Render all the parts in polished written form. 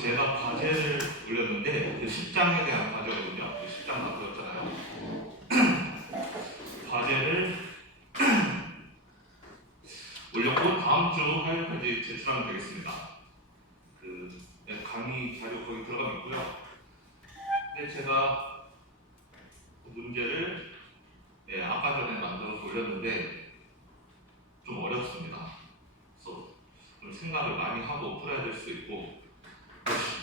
제가 과제를 올렸는데 그 10장에 대한 과제거든요. 그 10장 다 보였잖아요. 과제를 올렸고 다음 주 화요일까지 제출하면 되겠습니다. 그 강의 자료 거기 들어가 있고요. 근데 제가 그 문제를 아까 전에 만들어서 올렸는데 좀 어렵습니다. 그래서 좀 생각을 많이 하고 풀어야 될 수도 있고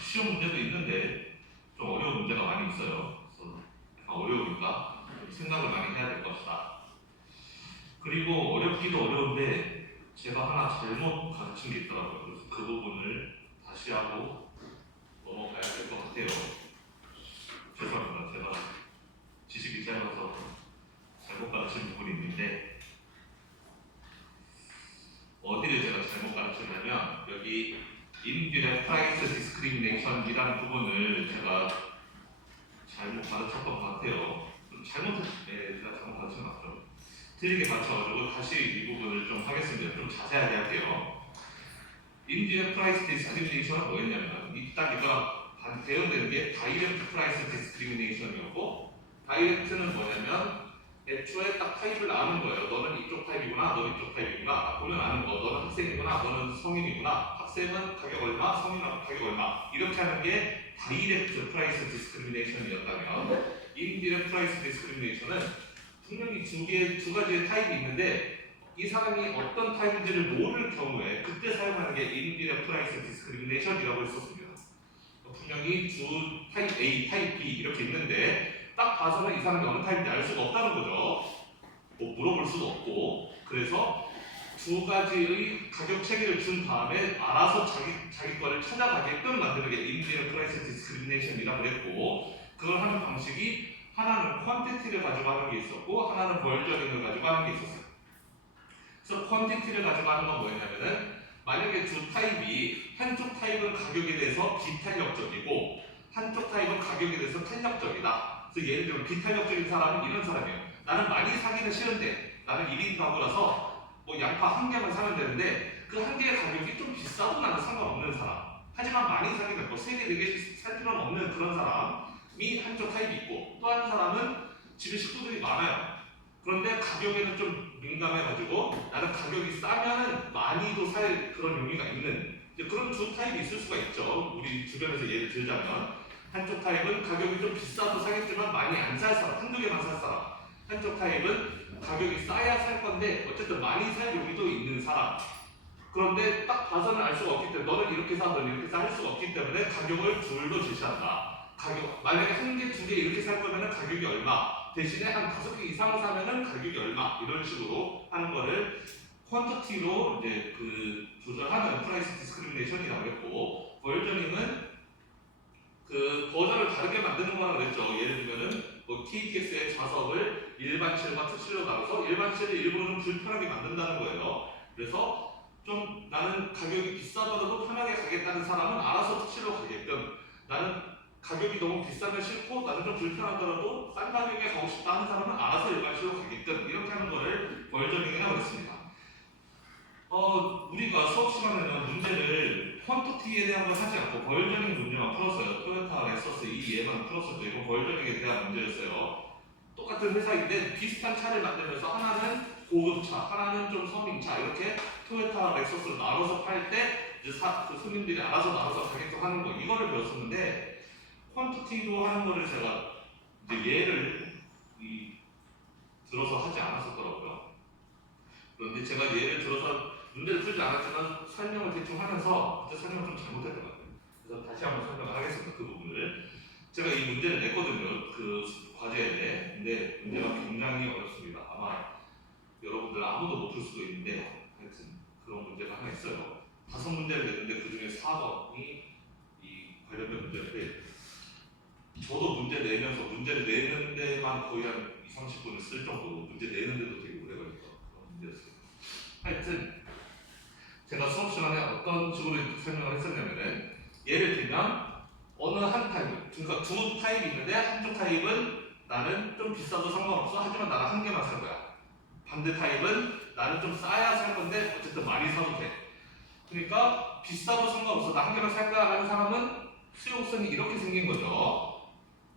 쉬운 문제도 있는데 좀 어려운 문제가 많이 있어요. 그래서 약간 어려우니까 좀 생각을 많이 해야 될 것이다. 그리고 어렵기도 어려운데 제가 하나 잘못 가르친 게 있더라고요. 그래서 그 부분을 다시 하고 넘어가야 될 것 같아요. 죄송합니다. 제가 지식이 짧아서 잘못 가르친 부분이 있는데 어디를 제가 잘못 가르쳤냐면 여기 인디렉트 프라이스 디스크리미네이션이라는 부분을 제가 잘못 가르쳤던 것 같아요. 제가 잘못 가르친 것 같아요. 틀리게 가르쳐가지고 다시 이 부분을 좀 하겠습니다. 좀 자세하게 할게요. 인디렉트 프라이스 디스크리미네이션은 뭐였냐면 딱 이거 대응되는 게 다이렉트 프라이스 디스크리미네이션이었고 다이렉트는 뭐냐면 애초에 딱 타입을 아는 거예요. 너는 이쪽 타입이구나, 너는 이쪽 타입이구나. 보면 아는 거. 너는 학생이구나, 너는 성인이구나. 학생은 가격 얼마, 성인은 가격 얼마. 이렇게 하는 게 다이렉트 프라이스 디스크리미네이션이었다면 인디렉트 프라이스 디스크리미네이션은 분명히 두 가지의 타입이 있는데 이 사람이 어떤 타입인지를 모를 경우에 그때 사용하는 게 인디렉트 프라이스 디스크리미네이션이라고 했었습니다. 분명히 두 타입 A, 타입 B 이렇게 있는데 딱 봐서는 이 사람이 어느 타입인지 알 수가 없다는 거죠. 뭐 물어볼 수도 없고. 그래서 두 가지의 가격 체계를 준 다음에 알아서 자기 거를 찾아가게끔 만드는 게 인디렉트 프라이스 디스크리미네이션이라고 그랬고 그걸 하는 방식이 하나는 퀀티티를 가지고 하는 게 있었고 하나는 벌저링을 가지고 하는 게 있었어요. 그래서 퀀티티를 가지고 하는 건 뭐였냐면은 만약에 두 타입이 한쪽 타입은 가격에 대해서 비탄력적이고 한쪽 타입은 가격에 대해서 탄력적이다. 그래서 예를 들면 비탄력적인 사람은 이런 사람이에요. 나는 많이 사기는 싫은데 나는 1인 가구라서 뭐 양파 한 개만 사면 되는데 그 한 개의 가격이 좀 비싸도 나는 상관없는 사람. 하지만 많이 사기는 뭐 3개, 4개씩 살 필요는 없는 그런 사람이 한쪽 타입이 있고 또 한 사람은 집에 식구들이 많아요. 그런데 가격에는 좀 민감해가지고 나는 가격이 싸면은 많이도 살 그런 용의가 있는 그런 두 타입이 있을 수가 있죠. 우리 주변에서 예를 들자면 한쪽 타입은 가격이 좀 비싸도 사겠지만 많이 안 살 사람, 한두 개만 살 사람. 한쪽 타입은 가격이 싸야 살 건데 어쨌든 많이 살 용의도 있는 사람. 그런데 딱 봐서는 알 수가 없기 때문에 너는 이렇게 사, 너는 이렇게 사 할 수가 없기 때문에 가격을 둘로 제시한다. 만약에 한 개, 두 개 이렇게 살 거면은 가격이 얼마. 대신에 한 5개 이상 사면은 가격이 얼마 이런 식으로 하는 거를 퀀터티로 이제 그 조절하는 프라이스 디스크리미네이션이라고 했고 벌저닝은 그 버전을 다르게 만드는 거라고 그랬죠. 예를 들면은 뭐 KTX의 좌석을 일반실과 특실로 나눠서 일반실을 일부러 좀 불편하게 만든다는 거예요. 그래서 좀 나는 가격이 비싸더라도 편하게 가겠다는 사람은 알아서 특실로 가게끔 나는 가격이 너무 비싸면 싫고 나는 좀 불편하더라도 싼 가격에 가고 싶다 하는 사람은 알아서 일반실로 가게끔 이렇게 하는 거를 벌저닝이라고 했습니다. 우리가 수업 시간에는 문제를 퀀터티에 대한 걸 하지 않고 벌저닝 문제만 풀었어요. 토요타, 렉서스 이 예만 풀었었죠. 이거 벌저닝에 대한 문제였어요. 똑같은 회사인데 비슷한 차를 만들면서 하나는 고급차, 하나는 좀 서민차 이렇게 토요타, 렉서스를 나눠서 팔 때 이제 그 손님들이 알아서 나눠서 가게끔 하는 거 이거를 배웠었는데 퀀티티로 하는 거를 제가 이제 예를 들어서 하지 않았었더라고요. 그런데 제가 예를 들어서 문제를 풀지 않았지만 설명을 대충 하면서 그때 설명을 좀 잘못했던 것 같아요. 그래서 다시 한번 설명을 하겠습니다. 그 부분을. 제가 이 문제를 냈거든요. 그 과제에. 근데 문제가 굉장히 어렵습니다. 아마 여러분들 아무도 못 풀 수도 있는데 하여튼 그런 문제가 하나 있어요. 5문제를 냈는데 그 중에 4번이 이 관련된 문제인데 저도 문제 내면서 문제를 내는 데만 거의 한 20-30분을 쓸 정도로 문제 내는데도 되게 오래 걸렸던 그런 문제였어요. 하여튼 제가 수업 시간에 어떤 식으로 설명을 했었냐면은 예를 들면 어느 한 타입, 그러니까 두 타입이 있는데 한쪽 타입은 나는 좀 비싸도 상관없어 하지만 나는 한 개만 살 거야. 반대 타입은 나는 좀 싸야 살 건데 어쨌든 많이 사도 돼. 그러니까 비싸도 상관없어 나 한 개만 살 거야 하는 사람은 수용성이 이렇게 생긴 거죠.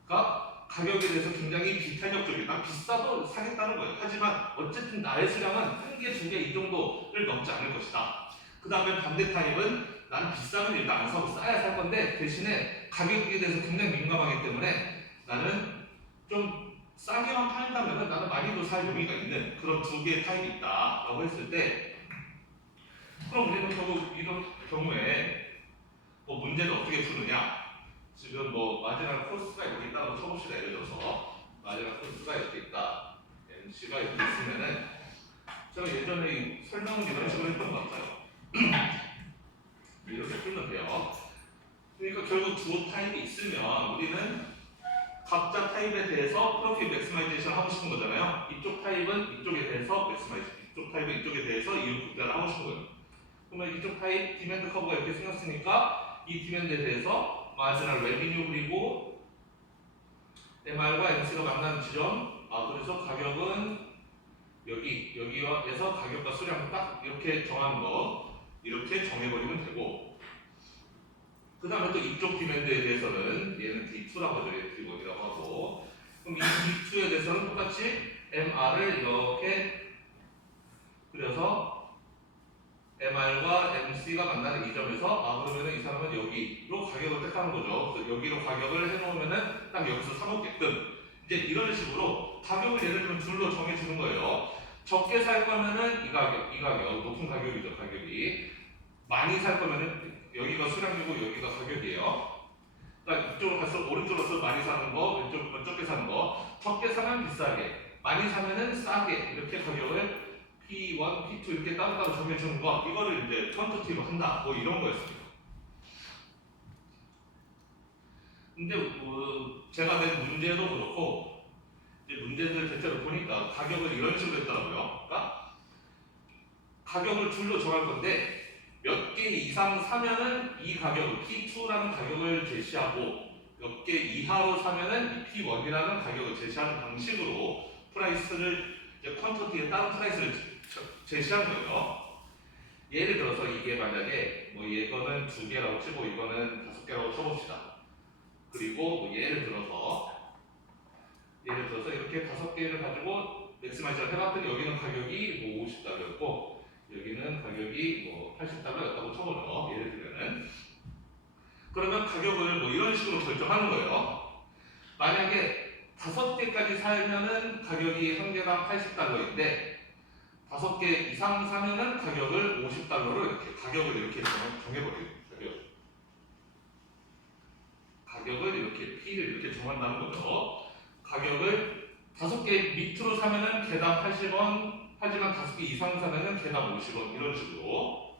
그러니까 가격에 대해서 굉장히 비탄력적이다. 비싸도 사겠다는 거예요. 하지만 어쨌든 나의 수량은 한 개, 두 개 이 정도를 넘지 않을 것이다. 그 다음에 반대 타입은 나는 비싸면 일단 안 사고 싸야 살 건데 대신에 가격에 대해서 굉장히 민감하기 때문에 나는 좀 싸게만 팔다면 나는 많이도 살 용의가 있는 그런 두 개의 타입이 있다 라고 했을 때 그럼 우리는 결국 이런 경우에 뭐 문제를 어떻게 푸느냐. 지금 뭐 마지막 코스가 이렇게 있다고 쳐봅시다. 예를 들어서 마지막 코스가 이렇게 있다. MC가 이렇게 있으면은 제가 예전에 이 설명은 이런 식으로 했던 것 같아요. 이렇게 풀면 돼요. 그러니까 결국 두 타입이 있으면 우리는 각자 타입에 대해서 프로핏 맥시마이제이션 하고 싶은 거잖아요. 이쪽 타입은 이쪽에 대해서 맥시마이즈, 이쪽 타입은 이쪽에 대해서 이윤 극대화를 하고 싶은 거예요. 그러면 이쪽 타입 디맨드 커브가 이렇게 생겼으니까 이 디맨드에 대해서 마지막 레비뉴 그리고 MR과 MC가 만나는 지점, 그래서 가격은 여기에서 가격과 수량 딱 이렇게 정하는 거 이렇게 정해버리면 되고 그 다음에 또 이쪽 디맨드에 대해서는 얘는 D2라고 하죠. D1이라고 하고 그럼 이 D2에 대해서는 똑같이 MR을 이렇게 그려서 MR과 MC가 만나는 이 점에서 그러면은 이 사람은 여기로 가격을 택하는 거죠. 그래서 여기로 가격을 해놓으면은 딱 여기서 사먹게끔 이제 이런 식으로 가격을 예를 들면 둘로 정해주는 거예요. 적게 살 거면은 이 가격, 높은 가격이죠. 가격이 많이 살 거면은 여기가 수량이고 여기가 가격이에요. 그러니까 이쪽으로 갈수록 오른쪽으로 갈수록 많이 사는 거, 왼쪽으로 적게 사는 거, 적게 사면 비싸게, 많이 사면은 싸게 이렇게 가격을 P1, P2 이렇게 따로따로 정해주는 거 이거를 이제 퀀터티로 한다 뭐 이런 거였습니다. 근데 제가 낸 문제도 그렇고 이제 문제들 대체로 보니까 가격을 이런 식으로 했더라고요. 그러니까 가격을 둘로 정할 건데 몇 개 이상 사면은 이 가격을 P2라는 가격을 제시하고 몇 개 이하로 사면은 이 P1이라는 가격을 제시하는 방식으로 프라이스를 이제 퀀터티에 다른 프라이스를 제시한 거예요. 예를 들어서 이게 만약에 뭐 이거는 2개라고 치고 이거는 5개라고 쳐봅시다. 그리고 뭐 예를 들어서 이렇게 5개를 가지고 맥시마이저를 해봤더니 여기는 가격이 뭐 50달러였고 여기는 가격이 뭐 80달러였다고 쳐보죠. 예를 들면은 그러면 가격을 뭐 이런 식으로 결정하는 거예요. 만약에 5개까지 살면은 가격이 한 개당 80달러인데 5개 이상 사면은 가격을 50달러로 이렇게 가격을 이렇게 정해버려요. 가격을 이렇게 P를 이렇게 정한다는 거죠. 가격을 5개 밑으로 사면은 개당 80원, 하지만 5개 이상 사면은 개당 50원 이런 식으로.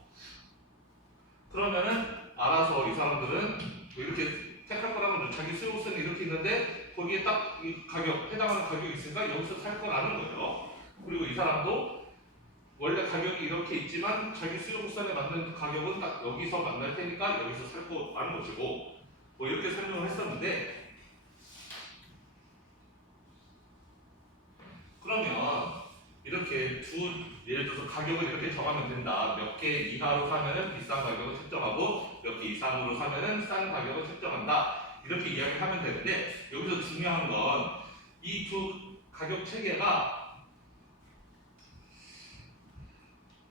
그러면은 알아서 이 사람들은 뭐 이렇게 택할 거라고 자기 수요성이 이렇게 있는데 거기에 딱 이 가격 해당하는 가격이 있으니까 여기서 살 거라는 거예요. 그리고 이 사람도 원래 가격이 이렇게 있지만 자기 수요국선에 맞는 가격은 딱 여기서 만날 테니까 여기서 살 거라는 것이고 뭐 이렇게 설명을 했었는데 그러면 이렇게 예를 들어서 가격을 이렇게 정하면 된다. 몇 개 이하로 사면은 비싼 가격을 책정하고 몇 개 이상으로 사면은 싼 가격을 책정한다. 이렇게 이야기하면 되는데 여기서 중요한 건 이 두 가격 체계가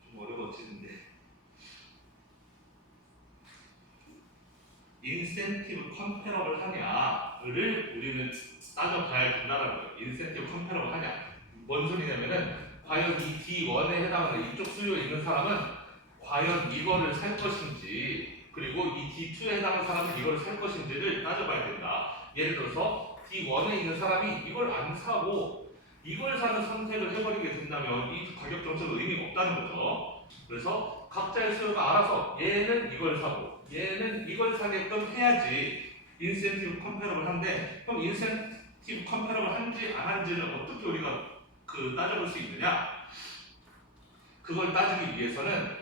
좀 어려워지는데 인센티브 컴패러블 하냐를 우리는 따져봐야 된다는 거예요. 인센티브 컴패러블 하냐. 뭔 소리냐면은 과연 이 D1에 해당하는 이쪽 수요에 있는 사람은 과연 이거를 살 것인지 그리고 이 D2에 해당하는 사람은 이걸 살 것인지를 따져봐야 된다. 예를 들어서 D1에 있는 사람이 이걸 안 사고 이걸 사는 선택을 해버리게 된다면 이 가격 정책은 의미가 없다는 거죠. 그래서 각자의 수요가 알아서 얘는 이걸 사고 얘는 이걸 사게끔 해야지 인센티브 컴패러블 한데 그럼 인센티브 컴패러블 한지 안 한지는 어떻게 우리가 따져볼 수 있느냐? 그걸 따지기 위해서는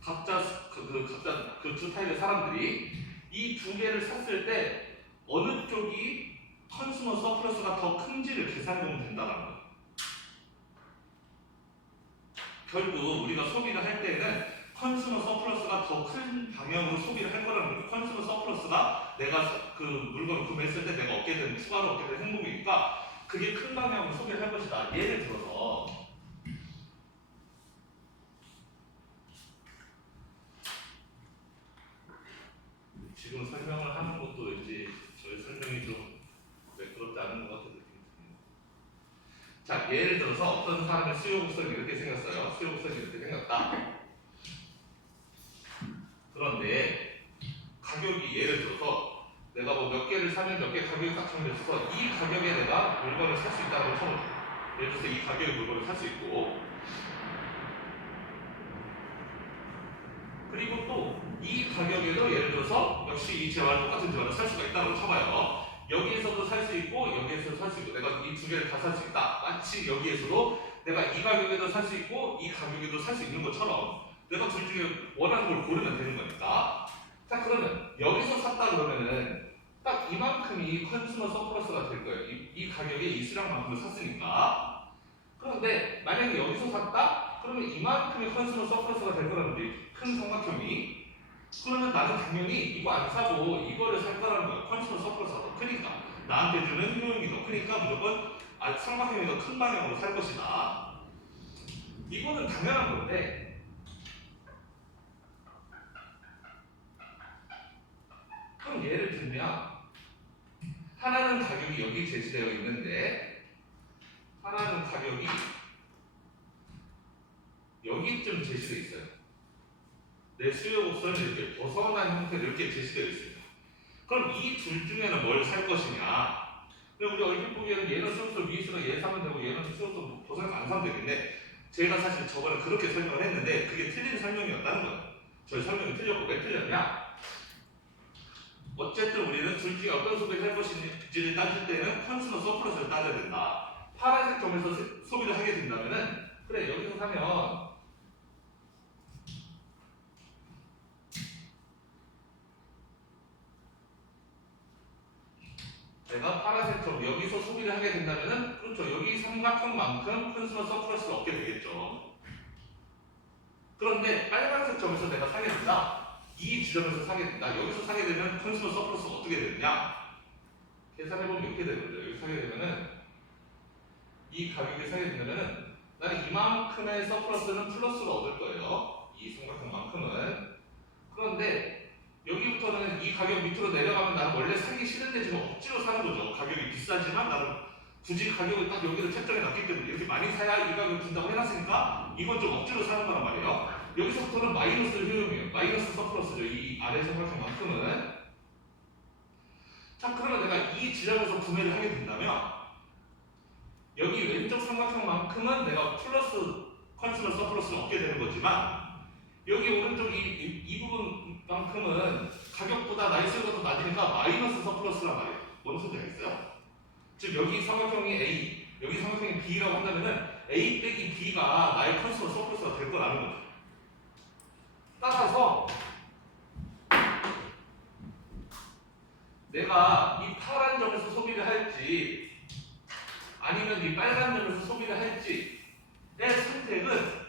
각자 그 두 타입의 사람들이 이 두 개를 샀을 때 어느 쪽이 컨슈머 서플러스가 더 큰지를 계산해 보면 된다는 거예요. 결국 우리가 소비를 할 때는 컨슈머 서플러스가 더 큰 방향으로 소비를 할 거라는 거죠. 컨슈머 서플러스가 내가 그 물건을 구매했을 때 내가 얻게 되는 추가로 얻게 되는 행복이니까 그게 큰 방향으로 소비를 할 것이다. 예를 들어서 지금 설명을 하는 것도 왠지 저희 설명이 좀 매끄럽지 않은 것 같은 느낌이 듭니다. 자, 예를 들어서 어떤 사람의 수요 곡선이 이렇게 생겼어요. 수요 곡선이 이렇게 생겼다. 그런데 가격이 예를 들어서 내가 뭐 몇 개를 사면 몇 개 가격이 딱 정해져서 이 가격에 내가 물건을 살 수 있다고 쳐보죠. 예를 들어서 이 가격에 물건을 살 수 있고, 그리고 또 이 가격에도 예를 들어서 역시 이 재화를 똑같은 재화를 살 수가 있다고 쳐봐요. 여기에서도 살 수 있고 여기에서도 살 수 있고 내가 이 두 개를 다 살 수 있다. 마치 여기에서도 내가 이 가격에도 살 수 있고 이 가격에도 살 수 있는 것처럼 내가 둘 중에 원하는 걸 고르면 되는 거니까. 자, 그러면 여기서 샀다 그러면은 딱 이만큼이 컨슈머 서플러스가 될 거예요. 이 가격에 이 수량만큼을 샀으니까. 그런데 만약에 여기서 샀다? 그러면 이만큼의 컨슈머 서플러스가 될 거라는 거지. 큰 삼각형이. 그러면 나는 당연히 이거 안 사고 이거를 살 거라는 거야. 컨슈머 서플러스가 더 크니까. 나한테 주는 효용이 더 크니까 무조건 삼각형이 더 큰 방향으로 살 것이다. 이거는 당연한 건데, 그럼 예를 들면 하나는 가격이 여기 제시되어 있는데 하나는 가격이 여기쯤 제시되어 있어요. 내 수요 곡선을 이렇게 벗어난 형태로 이렇게 제시되어 있습니다. 그럼 이 둘 중에는 뭘 살 것이냐? 근데 우리 얼핏 보기에는 얘는 수요소 위수가 얘 사면 되고 얘는 수요소 벗어나서 안 사면 되겠네. 제가 사실 저번에 그렇게 설명을 했는데 그게 틀린 설명이었다는 거예요. 저희 설명이 틀렸고 왜 틀렸냐? 어쨌든 우리는 둘 중에 어떤 소비를 할 것인지를 따질 때는 컨슈머 서플러스를 따져야 된다. 파란색 점에서 소비를 하게 된다면은 그래 여기서 사면 내가 파란색 점 여기서 소비를 하게 된다면은 그렇죠. 여기 삼각형만큼 컨슈머 서플러스를 얻게 되겠죠. 그런데 빨간색 점에서 내가 사게 된다. 이 지점에서 사게 된다. 여기서 사게 되면 컨슈머 서플러스가 어떻게 되느냐? 계산해보면 이렇게 되는 거죠. 여기 사게 되면은 이 가격에 사게 되면은 나는 이만큼의 서플러스는 플러스로 얻을 거예요. 이 삼각형만큼은. 그런데 여기부터는 이 가격 밑으로 내려가면 나는 원래 사기 싫은데 지금 억지로 사는 거죠. 가격이 비싸지만 나는 굳이 가격을 딱 여기를 책정해 놨기 때문에 이렇게 많이 사야 이 가격을 준다고 해놨으니까 이건 좀 억지로 사는 거란 말이에요. 여기서부터는 마이너스 효용이에요. 마이너스 서플러스죠. 이 아래 삼각형만큼은. 자, 그러면 내가 이 지점에서 구매를 하게 된다면 여기 왼쪽 삼각형만큼은 내가 플러스 컨슈머 서플러스를 얻게 되는 거지만 여기 오른쪽 이 부분만큼은 가격보다 나의 수요가 더 낮으니까 마이너스 서플러스란 말이에요. 뭔 소리가 있어요? 즉 여기 삼각형이 A, 여기 삼각형이 B라고 한다면은 A 빼기 B가 나의 컨슈머 서플러스가 될 거라는 거죠. 따라서 내가 이 파란 점에서 소비를 할지 아니면 이 빨간 점에서 소비를 할지 내 선택은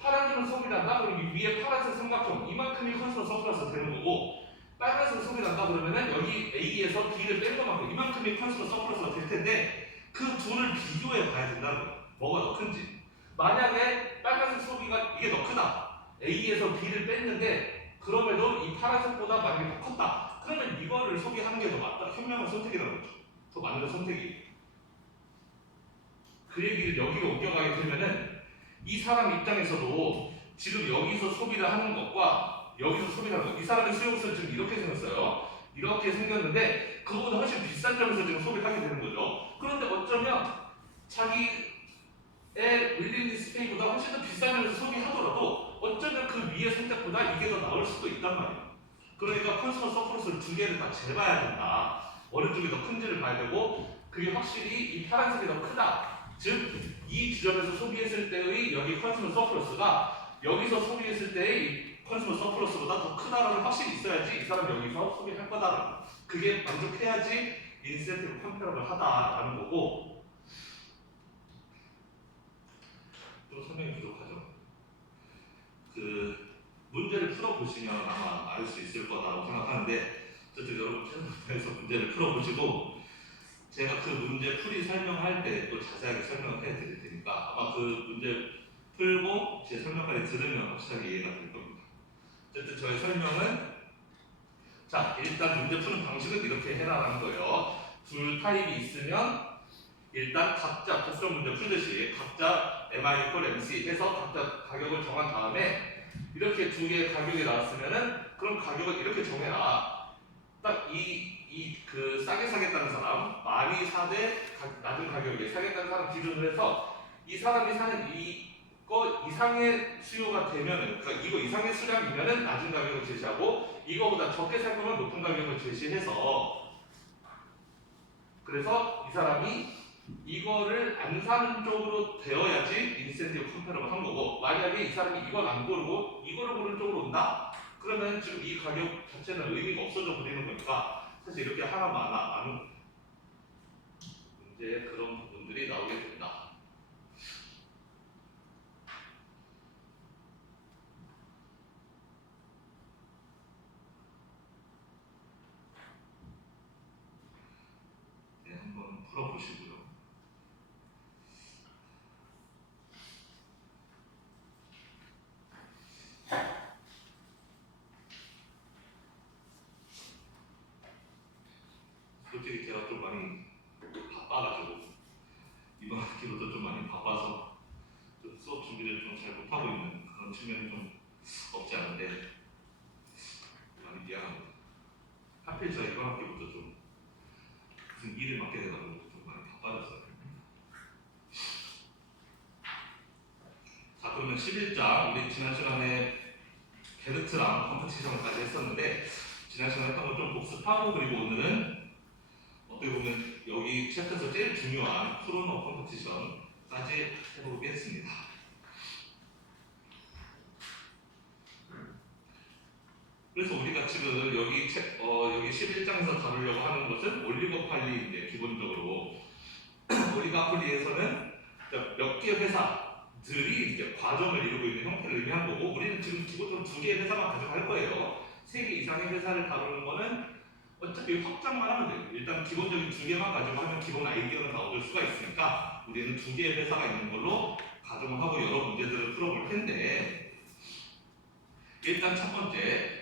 파란 점을 소비를 한다 그러면 위에 파란색 삼각형 이만큼이 컨슈머 서플러스가 되는 거고 빨간색 소비를 한다 그러면은 여기 A에서 B를 뺀 것만큼 이만큼이 컨슈머 서플러스가 될 텐데 그 둘을 비교해 봐야 된다는 거예요. 뭐가 더 큰지. 만약에 빨간색 소비가 이게 더 크다. A에서 B를 뺐는데 그럼에도 이 파란색보다 만약에 더 컸다. 그러면 이거를 소비하는 게 더 맞다. 현명한 선택이라는 거죠. 더 맞는 선택이. 그 얘기를 여기로 옮겨가게 되면은 이 사람 입장에서도 지금 여기서 소비를 하는 것과 여기서 소비를 하는 것, 이 사람의 수요는 지금 이렇게 생겼어요. 이렇게 생겼는데 그거보다 훨씬 비싼 점에서 지금 소비를 하게 되는 거죠. 그런데 어쩌면 자기의 윌링리스 페이보다 훨씬 더 비싼 점에서 소비하더라도 어쩌면 그 위의 선택보다 이게 더 나을 수도 있단 말이에요. 그러니까 컨슈머 서플러스를 두 개를 다 재봐야 된다. 어느 쪽이 더 큰지를 봐야 되고 그게 확실히 이 파란색이 더 크다. 즉 이 지점에서 소비했을 때의 여기 컨슈머 서플러스가 여기서 소비했을 때의 컨슈머 서플러스보다 더 크다라는 확실히 있어야지 이 사람 여기서 소비할 거다라는 그게 만족해야지 인센티브 컴페어를 하다라는 거고 좀 설명이 부족하죠. 그 문제를 풀어보면 풀어보시면 아마 알 수 있을 거라고 생각하는데 어쨌든 여러분께서 문제를 풀어보시고 제가 그 문제 풀이 설명할 때 또 자세하게 설명을 해드릴 테니까 아마 그 문제 풀고 제 설명까지 들으면 확실하게 이해가 될 겁니다. 어쨌든 저의 설명은 자 일단 문제 푸는 방식은 이렇게 해라라는 거예요. 둘 타입이 있으면 일단 각자 독점 문제 풀듯이 각자 MI equal MC 해서 각자 가격을 정한 다음에 이렇게 두 개의 가격이 나왔으면은 그럼 가격을 이렇게 정해라. 딱 그 싸게 사겠다는 사람 많이 사되 낮은 가격에 사겠다는 사람 기준으로 해서 이 사람이 사는 이거 이상의 수요가 되면은 그러니까 이거 이상의 수량이면은 낮은 가격을 제시하고 이거보다 적게 살 거면 높은 가격을 제시해서 그래서 이 사람이 이거를 안 사는 쪽으로 되어야지 인센티브 컴페어를 한 거고 만약에 이 사람이 이걸 안 고르고 이거를 고른 쪽으로 온다? 그러면 지금 이 가격 자체는 의미가 없어져 버리는 거니까 사실 이렇게 하나만 나눈 문제에 그런 부분들이 나오게 된다. 네, 한번 풀어보시고요. 솔직히 제가 좀 많이 바빠가지고 이번 학기부터 좀 많이 바빠서 좀 수업 준비를 좀 잘 못하고 있는 그런 측면이 좀 없지 않은데 많이 미안합니다. 하필 제가 이번 학기부터 좀 무슨 일을 맡게 돼가지고 좀 많이 바빠졌어요. 자 그러면 11장 우리 지난 시간에 베르트랑 컴퍼티션까지 했었는데 지난 시간에 했던 걸 좀 복습하고 그리고 오늘은 어떻게 보면 여기 챕터에서 제일 중요한 프로너 컴퍼티션까지 해보겠습니다. 그래서 우리가 지금 여기 11장에서 다루려고 하는 것은 올리고폴리인데 기본적으로 올리고폴리에서는 몇 개의 회사들이 이제 과정을 이루고 있는 형태를 의미한 거고 우리는 지금 기본적으로 두 개의 회사만 가져갈 거예요. 세 개 이상의 회사를 다루는 거는 어차피 확장만 하면 돼요. 일단 기본적인 두 개만 가지고 하면 기본 아이디어는 다 얻을 수가 있으니까 우리는 두 개의 회사가 있는 걸로 가정을 하고 여러 문제들을 풀어볼 텐데 일단 첫 번째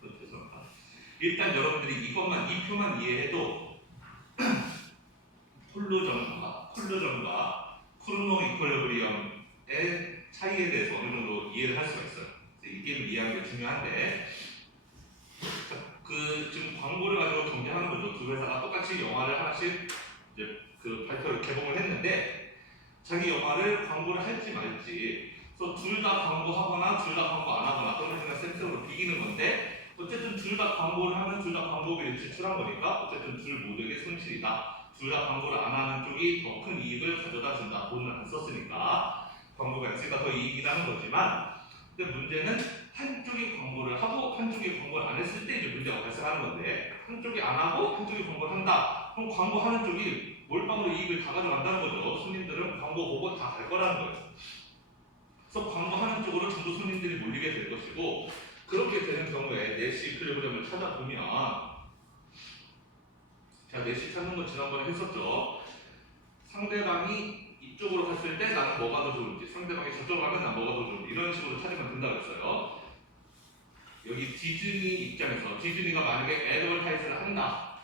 죄송합니다. 일단 여러분들이 이것만 이 표만 이해해도 콜루전과 쿠르노 이퀄리브리엄의 차이에 대해서 어느 정도 이해를 할 수가 있어요. 이 게임을 이해하는 게 중요한데 그 지금 광고를 가지고 경쟁하는 거죠. 두 회사가 똑같이 영화를 하나씩 이제 그 발표를 개봉을 했는데 자기 영화를 광고를 할지 말지 그래서 둘 다 광고하거나 둘 다 광고 안 하거나 또는 그냥 센터로 비기는 건데 어쨌든 둘 다 광고를 하면 둘 다 광고비를 지출한 거니까 어쨌든 둘 모두에게 손실이다. 둘 다 광고를 안 하는 쪽이 더 큰 이익을 가져다 준다. 돈을 안 썼으니까 광고가 있으니까 더 이익이라는 거지만 근데 문제는 한쪽이 광고를 하고 한쪽이 광고를 안 했을 때 이제 문제가 발생하는 건데 한쪽이 안 하고 한쪽이 광고를 한다. 그럼 광고하는 쪽이 몰빵으로 이익을 다 가져간다는 거죠. 손님들은 광고 보고 다 갈 거라는 거예요. 그래서 광고하는 쪽으로 전부 손님들이 몰리게 될 것이고 그렇게 되는 경우에 내시 이퀄리브리엄을 찾아보면 제가 내시 찾는 거 지난번에 했었죠. 상대방이 이쪽으로 갔을 때 나는 뭐가 더 좋은지 상대방이 저쪽으로 가면 난 뭐가 더 좋은지 이런 식으로 찾으면 된다고 했어요. 여기 디즈니 입장에서 디즈니가 만약에 애드버타이즈를 한다.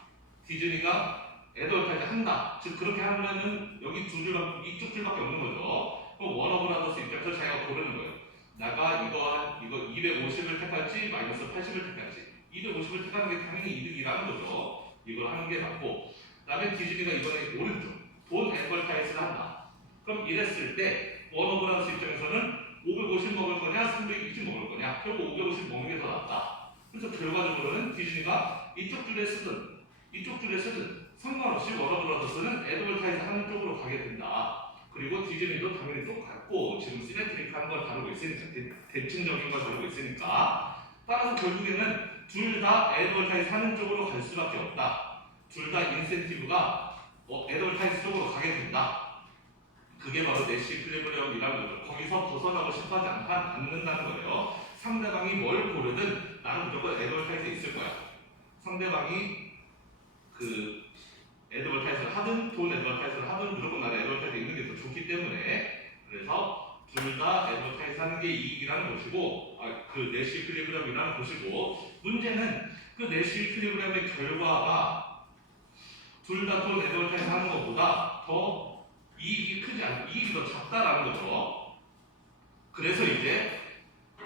디즈니가 애드버타이즈 한다. 즉 그렇게 하면은 여기 이쪽 줄밖에 없는 거죠. 그럼 워너브라더스 입장에서 자기가 고르는 거예요. 내가 이거 250을 택할지 마이너스 80을 택할지 250을 택하는 게 당연히 이득이라는 거죠. 이걸 하는 게 맞고 그 다음에 디즈니가 이번에 오른쪽 돈 애드버타이즈를 한다. 그럼 이랬을 때 워너브라더스 입장에서는 550 먹을 거냐 320 먹을 거냐 결국 550 먹는 게 더 낫다. 그래서 결과적으로는 디즈니가 이쪽 줄에 쓰든 이쪽 줄에 쓰든 상관없이 워너브라더스는 애드버타이즈 하는 쪽으로 가게 된다. 그리고 디즈니도 당연히 똑같고 지금 시메트릭한 걸 다루고 있으니까 대칭적인 걸 다루고 있으니까 따라서 결국에는 둘 다 애드버타이즈 하는 쪽으로 갈 수밖에 없다. 둘 다 인센티브가 애드버타이즈 쪽으로 가게 된다. 그게 바로 내시 이퀄리브리엄이라는 거죠. 거기서 벗어나고 싶어하지 않는다는 거예요. 상대방이 뭘 고르든 나는 무조건 애드버타이즈에 있을 거야. 상대방이 그 애드버타이즈를 하든 돈 애드버타이즈를 하든 무조건 나는 애드버타이즈에 있는 게 더 좋기 때문에, 그래서 둘 다 애드버타이즈 하는 게 이익이라는 것이고, 그 내시 이퀄리브리엄이라는 것이고, 문제는 그 내시 이퀄리브리엄의 결과가 둘 다 돈 애드버타이즈 하는 것보다 더 이익이 이익이 더 작다라는 거죠. 그래서 이제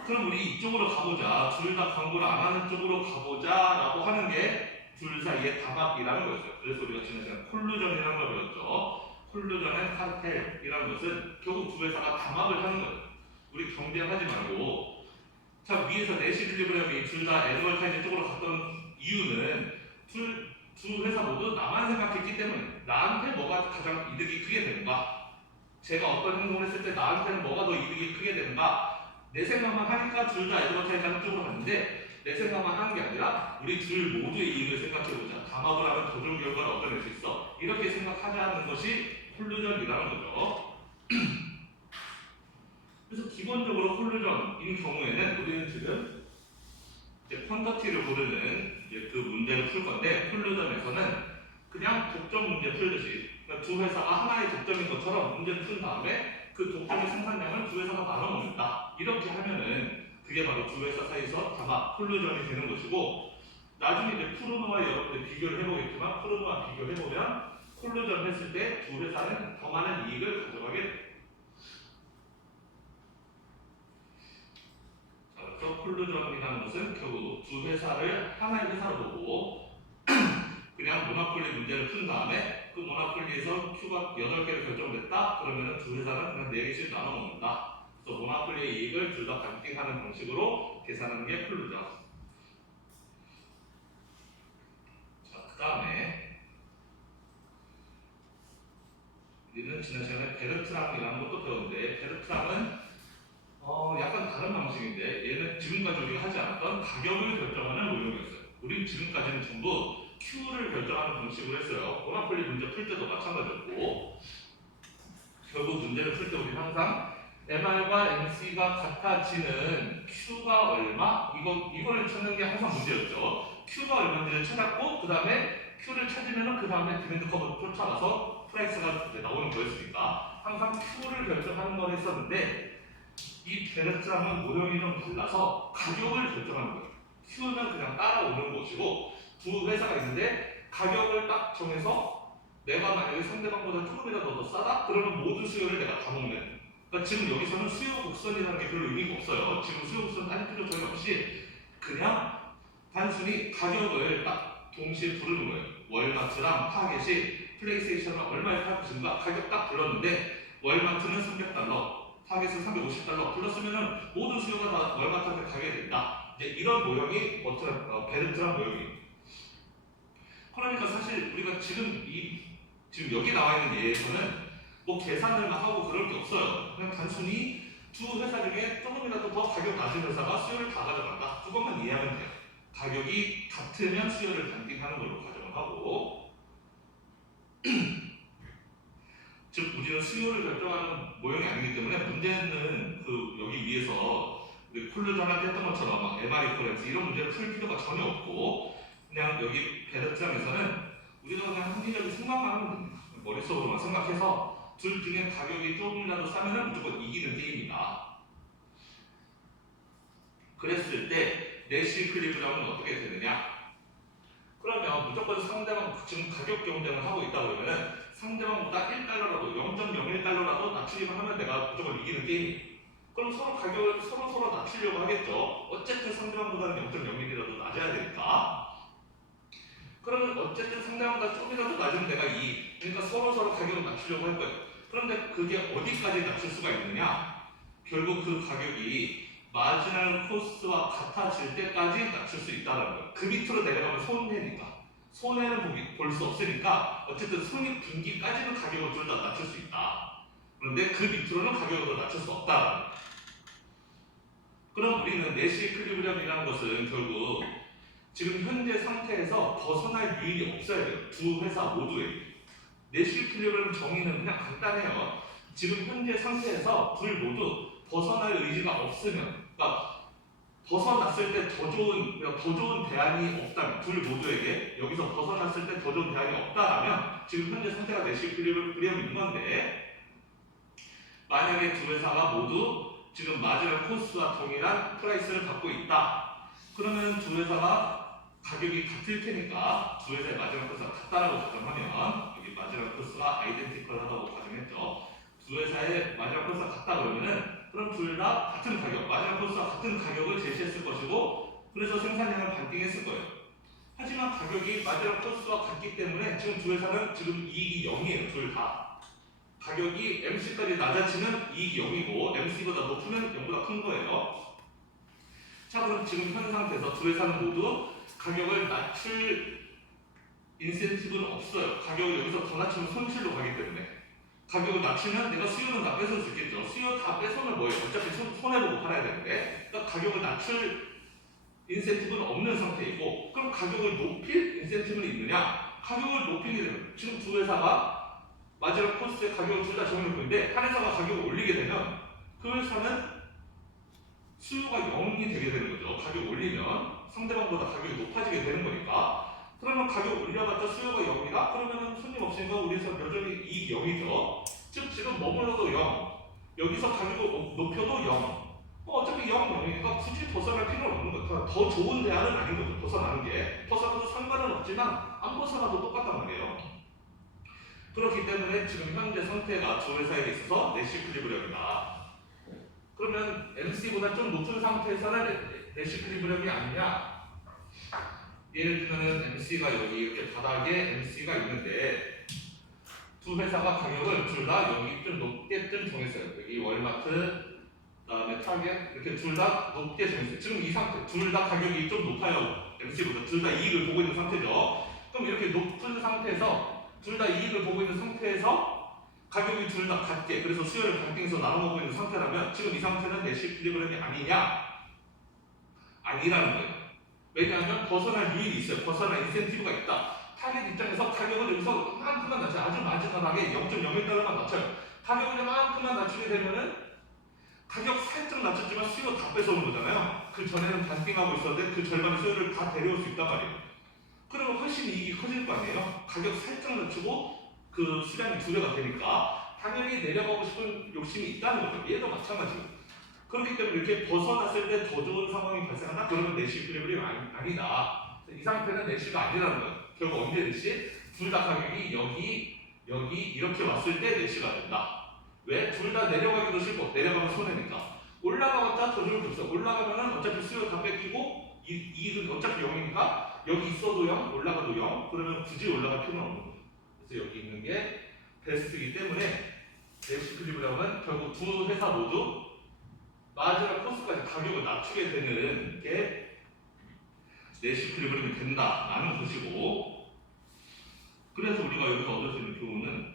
그럼 우리 이쪽으로 가보자, 둘 다 광고를 안 하는 쪽으로 가보자라고 하는 게 둘 사이의 담합이라는 거였어요. 그래서 우리가 지난 시간에 콜루전이라는 걸 배웠죠. 콜루전 앤 카르텔이라는 것은 결국 두 회사가 담합을 하는 거예요. 우리 경쟁하지 말고, 자, 위에서 내시 이퀄리브리엄이 둘 다 애드버타이징 쪽으로 갔던 이유는 두 회사 모두 나만 생각했기 때문에, 나한테 뭐가 가장 이득이 크게 되는가, 제가 어떤 행동을 했을 때 나한테는 뭐가 더 이득이 크게 되는가, 내 생각만 하니까 둘 다 애드버타이징 하는 쪽으로 갔는데, 내 생각만 하는 게 아니라 우리 둘 모두의 이익을 생각해보자, 담합을 하면 더 좋은 결과를 얻어낼 수 있어, 이렇게 생각하자는 것이 콜루전이라는 거죠. 그래서 기본적으로 콜루전인 경우에는 우리는 지금 이제 퀀터티를 고르는 이제 그 문제를 풀 건데, 콜루전에서는 그냥 독점 문제 풀듯이, 그러니까 두 회사가 하나의 독점인 것처럼 문제를 푼 다음에 그 독점의 생산량을 두 회사가 나눠 먹는다, 이렇게 하면은 그게 바로 두 회사 사이에서 담합, 콜루전이 되는 것이고, 나중에 이제 푸르노와 여러분들 비교를 해보겠지만, 푸르노와 비교를 해보면 콜루전 했을 때 두 회사는 더 많은 이익을 가져가게 돼요. 그래서 콜루전이라는 것은 결국 두 회사를 하나의 회사로 보고 그냥 모노폴리 문제를 푼 다음에 그 모노폴리에서 Q가 8개로 결정됐다, 그러면 두 회사는 그냥 4개씩 나눠 먹는다. 그래서 모노폴리의 이익을 둘 다 반띵하는 방식으로 계산하는 게 콜루전. 자, 그 다음에 우리는 지난 시간에 베르트랑이라는 것도 배웠는데, 베르트랑은 약간 다른 방식인데, 얘는 지금까지 우리가 하지 않았던 가격을 결정하는 모형이었어요. 우린 지금까지는 전부 Q를 결정하는 방식으로 했어요. 모노폴리 문제 풀 때도 마찬가지였고, 결국 문제를 풀 때 우리는 항상 MR과 MC가 같아지는 Q가 얼마? 이거를 찾는 게 항상 문제였죠. Q가 얼마인지를 찾았고, 그 다음에 Q를 찾으면 그 다음에 디맨드 커브를 쫓아가서 프라이스가 나오는 거였으니까 항상 Q를 결정하는 걸 했었는데, 이 베르트랑은 모형이 좀 달라서 가격을 결정하는 거예요. Q는 그냥 따라오는 것이고, 두 회사가 있는데 가격을 딱 정해서 내가 만약에 상대방보다 조금이라도 더 싸다? 그러면 모든 수요를 내가 다 먹는. 그러니까 지금 여기서는 수요 곡선이라는 게 별로 의미가 없어요. 지금 수요 곡선 따질 필요 전혀 없이 그냥 단순히 가격을 딱 동시에 부르는 거예요. 월마트랑 타겟이 플레이스테이션을 얼마에 팔 것인가 가격 딱 불렀는데, 월마트는 300달러, 타겟은 350달러 불렀으면은 모든 수요가 다 월마트한테 가게 된다. 이제 이런 모형이 베르트랑 모형이에요. 그러니까 사실 우리가 지금 여기 나와 있는 예에서는 뭐 계산을 막 하고 그럴 게 없어요. 그냥 단순히 두 회사 중에 조금이라도 더 가격 낮은 회사가 수요를 다 가져간다, 그것만 이해하면 돼요. 가격이 같으면 수요를 반띵하는 걸로 가정을 하고, 즉 우리는 수요를 결정하는 모형이 아니기 때문에 문제는 그 여기 위에서 콜루전한테 했던 것처럼 막 MR 이퀄런스 이런 문제를 풀 필요가 전혀 없고, 그냥 여기 베르트랑에서는 우리가 그냥 합리적인 생각만 하면 됩니다. 머릿속으로만 생각해서 둘 중에 가격이 조금이라도 싸면 무조건 이기는 게임이다. 그랬을 때 내시 이퀄리브리엄은 어떻게 되느냐? 그러면 무조건 상대방 지금 가격 경쟁을 하고 있다 그러면은 상대방보다 1달러라도 0.01달러라도 낮추기만 하면 내가 무조건 이기는 게임이에요. 그럼 서로 가격을 서로 낮추려고 하겠죠. 어쨌든 상대방보다는 0.01이라도 낮아야 되니까. 그러면 어쨌든 상대방보다 조금이라도 낮으면 내가 이익. 그러니까 서로 가격을 낮추려고 할 거예요. 그런데 그게 어디까지 낮출 수가 있느냐? 결국 그 가격이 마지널 코스트와 같아질 때까지 낮출 수 있다는 거예요. 그 밑으로 내려가면 손해니까. 손해는 볼 수 없으니까 어쨌든 손익분기까지는 가격을 둘 다 낮출 수 있다. 그런데 그 밑으로는 가격을 더 낮출 수 없다. 그럼 우리는 내시 이퀄리브리엄이라는 것은 결국 지금 현재 상태에서 벗어날 유인이 없어야 돼요. 두 회사 모두에. 내시 이퀄리브리엄 정의는 그냥 간단해요. 지금 현재 상태에서 둘 모두 벗어날 의지가 없으면, 그러니까 벗어났을 때 더 좋은 대안이 없다면, 둘 모두에게 여기서 벗어났을 때 더 좋은 대안이 없다라면 지금 현재 상태가 내시크리브리엄인 건데, 만약에 두 회사가 모두 지금 마지막 코스와 동일한 프라이스를 갖고 있다. 그러면 두 회사가 가격이 같을 테니까 두 회사의 마지막 코스가 같다라고 가정하면, 여기 마지막 코스가 아이덴티컬하다고 가정했죠. 두 회사의 마지막 코스가 같다 그러면은, 그럼 둘 다 같은 가격, 마지막 코스와 같은 가격을 제시했을 것이고, 그래서 생산량을 반띵했을 거예요. 하지만 가격이 마지막 코스와 같기 때문에 지금 두 회사는 지금 이익이 0이에요. 둘 다. 가격이 MC까지 낮아지면 이익이 0이고 MC보다 높으면 0보다 큰 거예요. 자, 그럼 지금 현 상태에서 두 회사는 모두 가격을 낮출 인센티브는 없어요. 가격을 여기서 더 낮추면 손실로 가기 때문에. 가격을 낮추면 내가 수요는 다 뺏을 수 있겠죠. 수요 다 뺏으면 뭐예요? 어차피 손해보고 팔아야 되는데, 그러니까 가격을 낮출 인센티브는 없는 상태이고, 그럼 가격을 높일 인센티브는 있느냐? 가격을 높이게 되면 지금 두 회사가 마지막 코스의 가격을 둘 다 정해놓고 있는데, 한 회사가 가격을 올리게 되면 그 회사는 수요가 0이 되게 되는 거죠. 가격 올리면 상대방보다 가격이 높아지게 되는 거니까. 그러면 가격 올려봤자 수요가 0이다? 그러면 손님 없으니까 우리 회사 여전히 이익 0이죠. 즉 지금 머물러도 0, 여기서 가격을 높여도 0. 어차피 0, 0이니까 굳이 벗어날 필요는 없는 거예요. 더 좋은 대안은 아닌 거죠. 벗어나는 게. 벗어나도 상관은 없지만 안 벗어나도 똑같단 말이에요. 그렇기 때문에 지금 현재 상태가 두 회사에 있어서 내시크리브리엄이다. 그러면 MC보다 좀 높은 상태에서는 내시크리브리엄이 아니냐? 예를 들면 MC가 여기 이렇게 바닥에 MC가 있는데, 두 회사가 가격을 둘 다 여기 좀 높게쯤 정했어요. 여기 월마트, 그다음에 타겟 이렇게 둘 다 높게 정했어요. 지금 이 상태 둘 다 가격이 좀 높아요. MC보다 둘 다 이익을 보고 있는 상태죠. 그럼 이렇게 높은 상태에서 둘 다 이익을 보고 있는 상태에서 가격이 둘 다 같게, 그래서 수요를 반띵해서 나눠 먹고 있는 상태라면 지금 이 상태는 내시크리브리엄이 아니냐? 아니라는 거예요. 왜냐하면 벗어날 유인이 있어요. 벗어날 인센티브가 있다. 타겟 입장에서 가격을 여기서 이만큼만 낮춰요. 아주 마지막에 0.01달러만 낮춰요. 가격을 이만큼만 낮추게 되면은 가격 살짝 낮췄지만 수요 다 뺏어오는 거잖아요. 그 전에는 반띵하고 있었는데 그 절반의 수요를 다 데려올 수 있단 말이에요. 그러면 훨씬 이익이 커질 거 아니에요. 가격 살짝 낮추고 그 수량이 2배가 되니까 당연히 내려가고 싶은 욕심이 있다는 거죠. 얘도 마찬가지고. 그렇기 때문에 이렇게 벗어났을 때 더 좋은 상황이 발생한다? 그러면 내시크리브리엄이 아니다. 이 상태는 내시가 아니라는 거예요. 결국 언제 내시? 둘 다 가격이 여기 이렇게 왔을 때 내시가 된다. 왜? 둘 다 내려가기도 싫고 내려가면 손해니까. 올라가봤자 더 좋을 게 없어. 올라가면은 어차피 수요 다 뺏기고 이익은 어차피 0이니까 여기 있어도 0, 올라가도 0. 그러면 굳이 올라갈 필요는 없는 거예요. 그래서 여기 있는 게 베스트이기 때문에 내시크리브리엄은 결국 두 회사 모두 마지막 코스까지 가격을 낮추게 되는 게 내시크리브리엄이 된다라는 것이고, 그래서 우리가 여기서 얻을 수 있는 교훈은,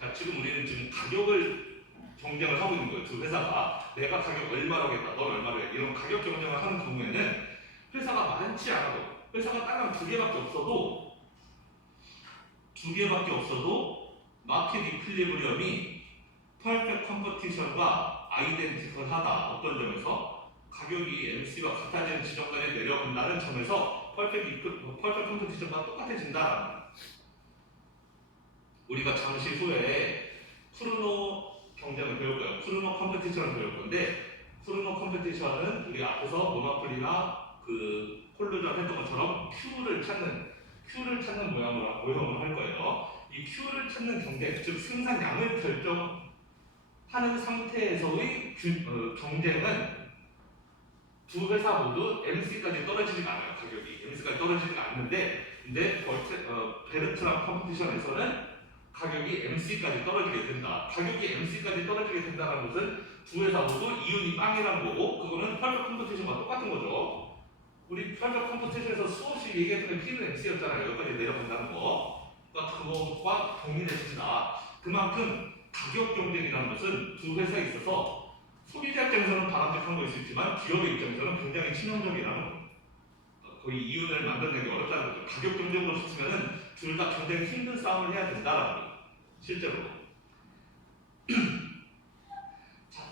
자, 지금 우리는 지금 가격을 경쟁을 하고 있는 거예요. 두 회사가 내가 가격 얼마로 하겠다, 넌 얼마로 해, 이런 가격 경쟁을 하는 경우에는 회사가 많지 않아도, 회사가 딱 두 개밖에 없어도 마켓 이퀄리브리엄이 퍼펙트 컴퍼티션과 아이덴티컬하다. 어떤 점에서 가격이 MC와 같아지는 지점까지 내려간다는 점에서 퍼펙트 컴퍼티션과 똑같아진다라는. 우리가 잠시 후에 프루노 경쟁을 배울 거예요. 프루노 컴퍼티션을 배울 건데, 프루노 컴퍼티션은 우리 앞에서 모노폴리나 그 콜루전 했던 것처럼 Q를 찾는 모형으로 할 거예요. 이 Q를 찾는 경쟁, 즉 생산량을 결정하는 상태에서의 경쟁은 두 회사 모두 MC까지 떨어지지가 않아요. 가격이 MC까지 떨어지지가 않는데, 근데 베르트랑 컴퍼티션에서는 가격이 MC까지 떨어지게 된다. 가격이 MC까지 떨어지게 된다는 것은 두 회사 모두 이윤이 빵이라는 거고, 그거는 퍼펙트 컴퍼티션과 똑같은 거죠. 우리 퍼펙트 컴퍼티션에서 수없이 얘기했던 P는 MC였잖아요. 여기까지 내려간다는 거. 그러니까 그것과 동일해진다. 그만큼 가격 경쟁이라는 것은 두 회사에 있어서 소비자 입장에서는 바람직한 거일 수 있지만 기업의 입장에서는 굉장히 치명적이라는 거예요. 거의 이윤을 만들어내기 어렵다는 거죠. 가격 경쟁으로 치면은 둘 다 굉장히 힘든 싸움을 해야 된다라는 거예요. 실제로.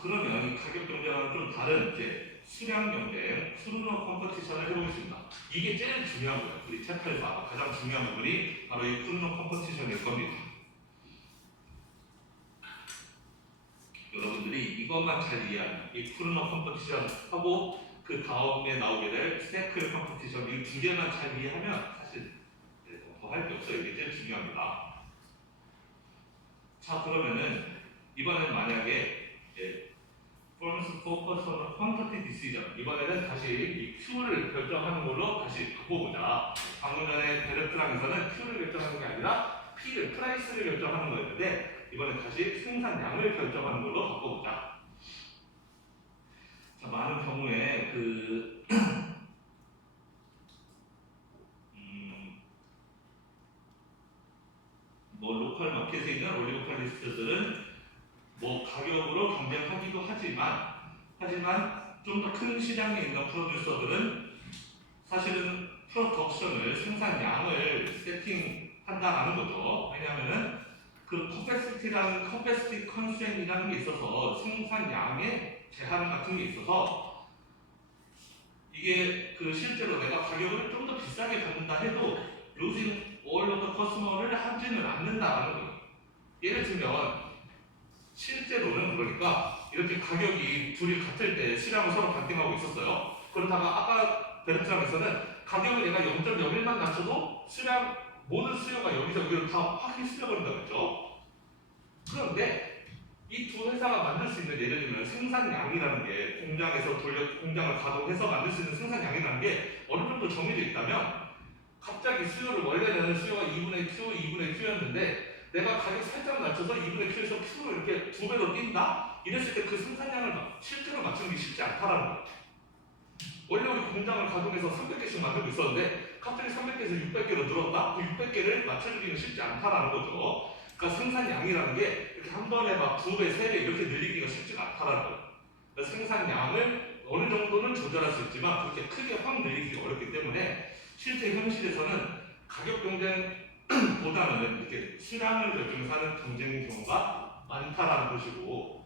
그러면 이 가격 경쟁과는 좀 다른 이제 수량 경쟁, 크루너 컴퍼티션을 해보겠습니다. 이게 제일 중요한 거예요. 우리 챕터에서 아마 가장 중요한 부분이 바로 이 크루너 컴퍼티션일 겁니다. 여러분들이 이것만 잘 이해하면 이 크루너 컴퍼티션 하고 그 다음에 나오게 될 스테이클 컴퍼티션 이 두 개만 잘 이해하면 사실 더 할 게 없어요. 이게 제일 중요합니다. 자, 그러면은 이번엔 만약에 Forms for Personal Quantity Decision 이번에는 다시 이 Q를 결정하는 걸로 다시 바꿔보자. 방금 전에 베르트랑에서는 Q를 결정하는 게 아니라 P를, 프라이스를 결정하는 거였는데 이번엔 다시 생산량을 결정하는 걸로 바꿔보자. 자, 많은 경우에 뭐 로컬 마켓에 있는 올리고팔리스트들은 뭐 가격으로 경쟁하기도 하지만 좀 더 큰 시장에 있는 프로듀서들은 사실은 프로덕션을 생산량을 세팅한다라는 거죠. 왜냐하면은 그 커패시티 컨스트레인이라는 게 있어서 생산량의 제한 같은 게 있어서 이게 실제로 내가 가격을 좀 더 비싸게 받는다 해도 losing all of the customer를 하지는 않는다라는 거예요. 예를 들면 실제로는 그러니까 이렇게 가격이 둘이 같을 때 수량을 서로 반띵하고 있었어요. 그렇다가 아까 베르트랑에서는 가격을 내가 0.01만 낮춰도 모든 수요가 여기서 다 확 휩쓸려버린다고 했죠. 그런데 이 두 회사가 만들 수 있는 예를 들면 생산량이라는 게 공장을 가동해서 만들 수 있는 생산량이라는 게 어느 정도 정해져 있다면 갑자기 원래는 수요가 2분의 Q, 2분의 Q였는데 내가 가격 살짝 낮춰서 2분의 Q에서 Q로 이렇게 2배로 뛴다? 이랬을 때 그 생산량을 실제로 맞추는 게 쉽지 않다라는 거예요. 원래 우리 공장을 가동해서 300개씩 만들고 있었는데 갑자기 300개에서 600개로 늘었다? 그 600개를 맞춰주기는 쉽지 않다라는 거죠. 그러니까 생산량이라는 게 이렇게 한 번에 막 2배, 3배 이렇게 늘리기가 쉽지가 않다라는 거예요. 그러니까 생산량을 어느 정도는 조절할 수 있지만 그렇게 크게 확 늘리기가 어렵기 때문에 실제 현실에서는 가격 경쟁보다는 이렇게 수량을 결정해서 하는 경쟁 경우가 많다라는 것이고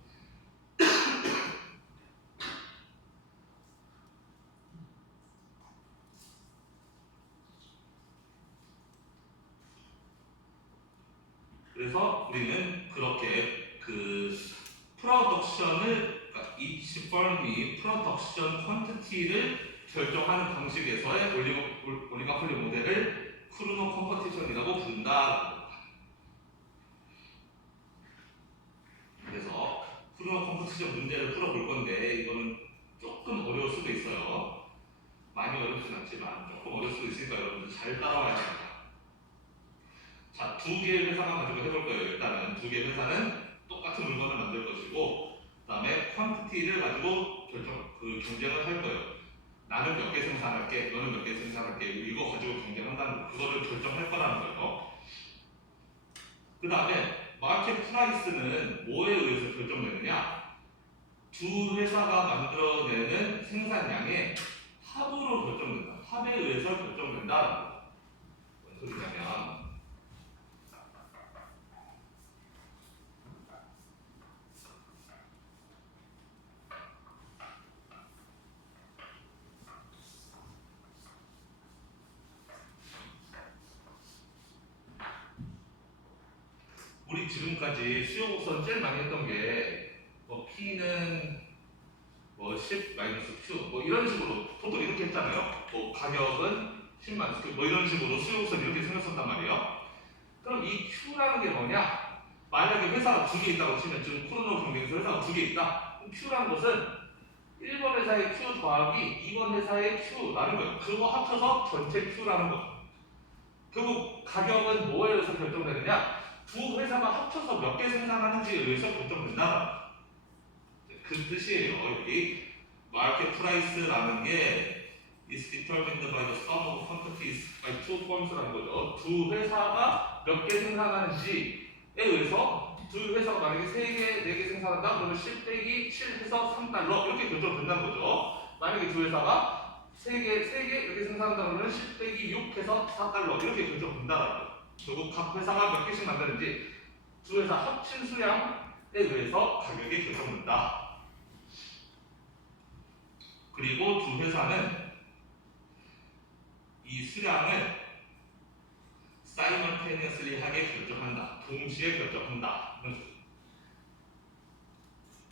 그래서 우리는 그렇게 그러니까 each firm이 프로덕션 퀀티티를 결정하는 방식에서의 올리고폴리 모델을 크루노 컴퍼티션이라고 부른다. 그래서 크루노 컴퍼티션 문제를 풀어볼 건데 이거는 조금 어려울 수도 있어요. 많이 어렵진 않지만 조금 어려울 수도 있으니까 여러분들 잘 따라와야 됩니다. 자, 두 개의 회사만 가지고 해볼 거예요. 일단은 두 개의 회사는 똑같은 물건을 만들 것이고 그 다음에 퀀티티를 가지고 경쟁을 할 거예요. 나는 몇 개 생산할게, 너는 몇 개 생산할게, 이거 가지고 경쟁한다는 거, 그거를 결정할 거라는 거예요. 그 다음에 마켓 프라이스는 뭐에 의해서 결정되느냐? 두 회사가 만들어내는 생산량의 합으로 결정된다. 합에 의해서 결정된다. 무슨 소리냐면 우리 지금까지 수요 곡선 제일 많이 했던 게 P는 10 Q 이런 식으로 보통 이렇게 했잖아요. 가격은 10만 Q 이런 식으로 수요 곡선 이렇게 생겼었단 말이에요. 그럼 이 Q라는 게 뭐냐? 만약에 회사가 두 개 있다고 치면 지금 크루노 경쟁에서 회사가 두 개 있다. 그럼 Q라는 것은 1번 회사의 Q 더하기 2번 회사의 Q라는 거예요. 그거 합쳐서 전체 Q라는 거예요. 결국 가격은 뭐에 의해서 결정되느냐? 두 회사가 합쳐서 몇 개 생산하는지에 의해서 결정된다. 그 뜻이에요. 여기 마켓 프라이스라는 게 is determined by the sum of quantities by two firms라는 거죠. 두 회사가 몇 개 생산하는지에 의해서 두 회사가 만약에 3개, 4개 생산한다 그러면 10 빼기 7 해서 $3 이렇게 결정된다는 거죠. 만약에 두 회사가 3개 이렇게 생산한다 그러면 10 빼기 6 해서 $4 이렇게 결정된다는 거예요. 결국 각 회사가 몇 개씩 만드는지 두 회사 합친 수량에 의해서 가격이 결정된다. 그리고 두 회사는 이 수량을 simultaneously 하게 결정한다. 동시에 결정한다.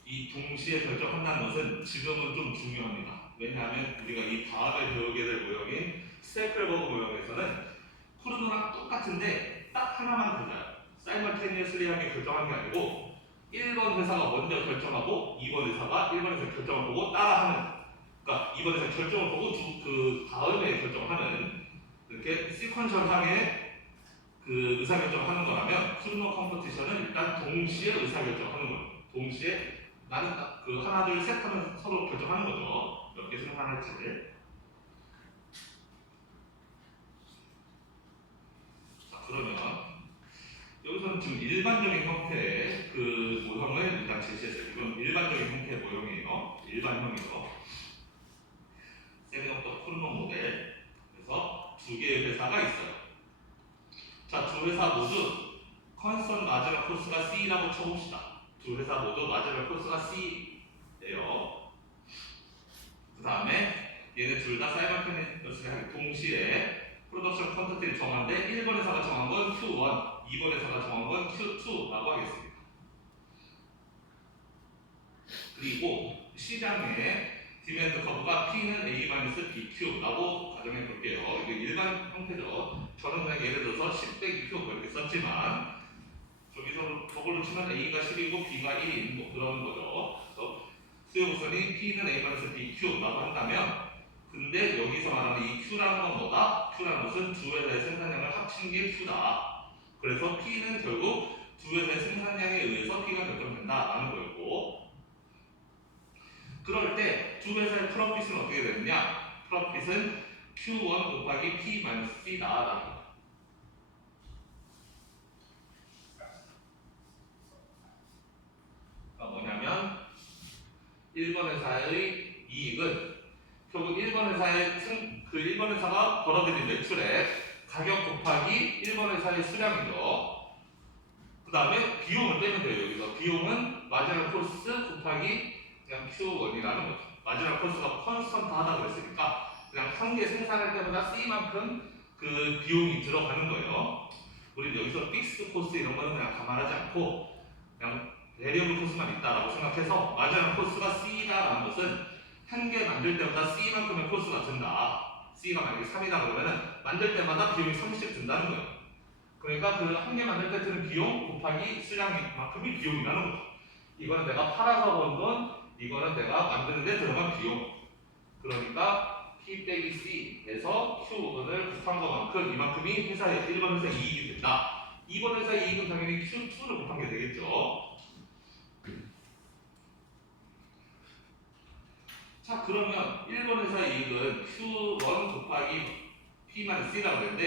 이 동시에 결정한다는 것은 지금은 좀 중요합니다. 왜냐하면 우리가 이 다음에 배우게 될 모형인 스테이플버그 모형에서는 쿠르노랑 똑같은데 딱 하나만 달라요. simultaneously 하게 결정한 게 아니고 1번 회사가 먼저 결정하고 2번 회사가 1번 회사 결정을 보고 따라하는, 그러니까 2번 회사 결정을 보고 그 다음에 결정하는, 이렇게 시퀀셜하게 그 의사결정을 하는 거라면 쿠르노 컴포지션은 일단 동시에 의사결정하는 거예요. 동시에 나는 그 하나 둘 셋 하면 서로 결정하는 거죠. 몇 개 생산할지를. 자, 그러면 여기서는 지금 일반적인 형태의 그 모형을 일단 제시했어요. 이건 일반적인 형태의 모형이에요. 일반형이죠. 세미오터 쿠르노 모델. 그래서 두 개의 회사가 있어요. 자, 두 회사 모두 컨스턴트 마지막 코스가 C라고 쳐봅시다. 두 회사 모두 마지막 코스가 C예요. 그 다음에 얘네 둘 다 사이버테니어스하게 동시에 프로덕션 퀀터티를 정하는데 1번 회사가 정한 건 Q1, 2번 회사가 정한 건 Q2라고 하겠습니다. 그리고 시장의 디맨드 커브가 P는 A-BQ라고 가정해 볼게요. 이게 일반 형태죠. 저는 그냥 예를 들어서 10 빼기 Q 이렇게 썼지만 저기서 저걸로 치면 A가 10이고 B가 1인 뭐 그런 거죠. 그래서 수요곡선이 P는 A-BQ라고 한다면, 근데 여기서 말하는 이 Q라는 건 뭐다? Q라는 것은 두 회사의 생산량을 합친 게 Q다. 그래서 P는 결국 두 회사의 생산량에 의해서 P가 결정된다라는 거였고, 그럴 때 두 회사의 프로핏은 어떻게 되느냐? 프로핏은 Q1 곱하기 P-C다라는 거예요. 그러니까 뭐냐면 1번 회사의 이익은 결국 1번 회사의 그 1번 회사가 벌어들인 매출의 가격 곱하기 1번 회사의 수량이죠. 그 다음에 비용을 빼면 돼요. 여기서 비용은 마지막 코스 곱하기 그냥 Q1이라는 거죠. 마지막 코스가 컨스턴트 하다 그랬으니까 그냥 한 개 생산할 때마다 C만큼 그 비용이 들어가는 거예요. 우리는 여기서 픽스 코스 이런 거는 그냥 감안하지 않고 그냥 베리어블 코스만 있다라고 생각해서 마지막 코스가 C다라는 것은 한 개 만들 때마다 C만큼의 코스가 든다. C가 만약에 3이다 그러면은 만들 때마다 비용이 30 든다는 거예요. 그러니까 그 한 개 만들 때 드는 비용 곱하기 수량만큼이 비용이라는 거죠. 이거는 내가 팔아서 번 돈, 이거는 내가 만드는데 들어간 비용. 그러니까 P 빼기 C에서 Q를 곱한 것만큼 이만큼이 회사의 1번 회사의 이익이 된다. 2번 회사의 이익은 당연히 Q2를 곱한 게 되겠죠. 자, 그러면 1번 회사의 이익은 Q1 곱하기 P-C라고 했는데,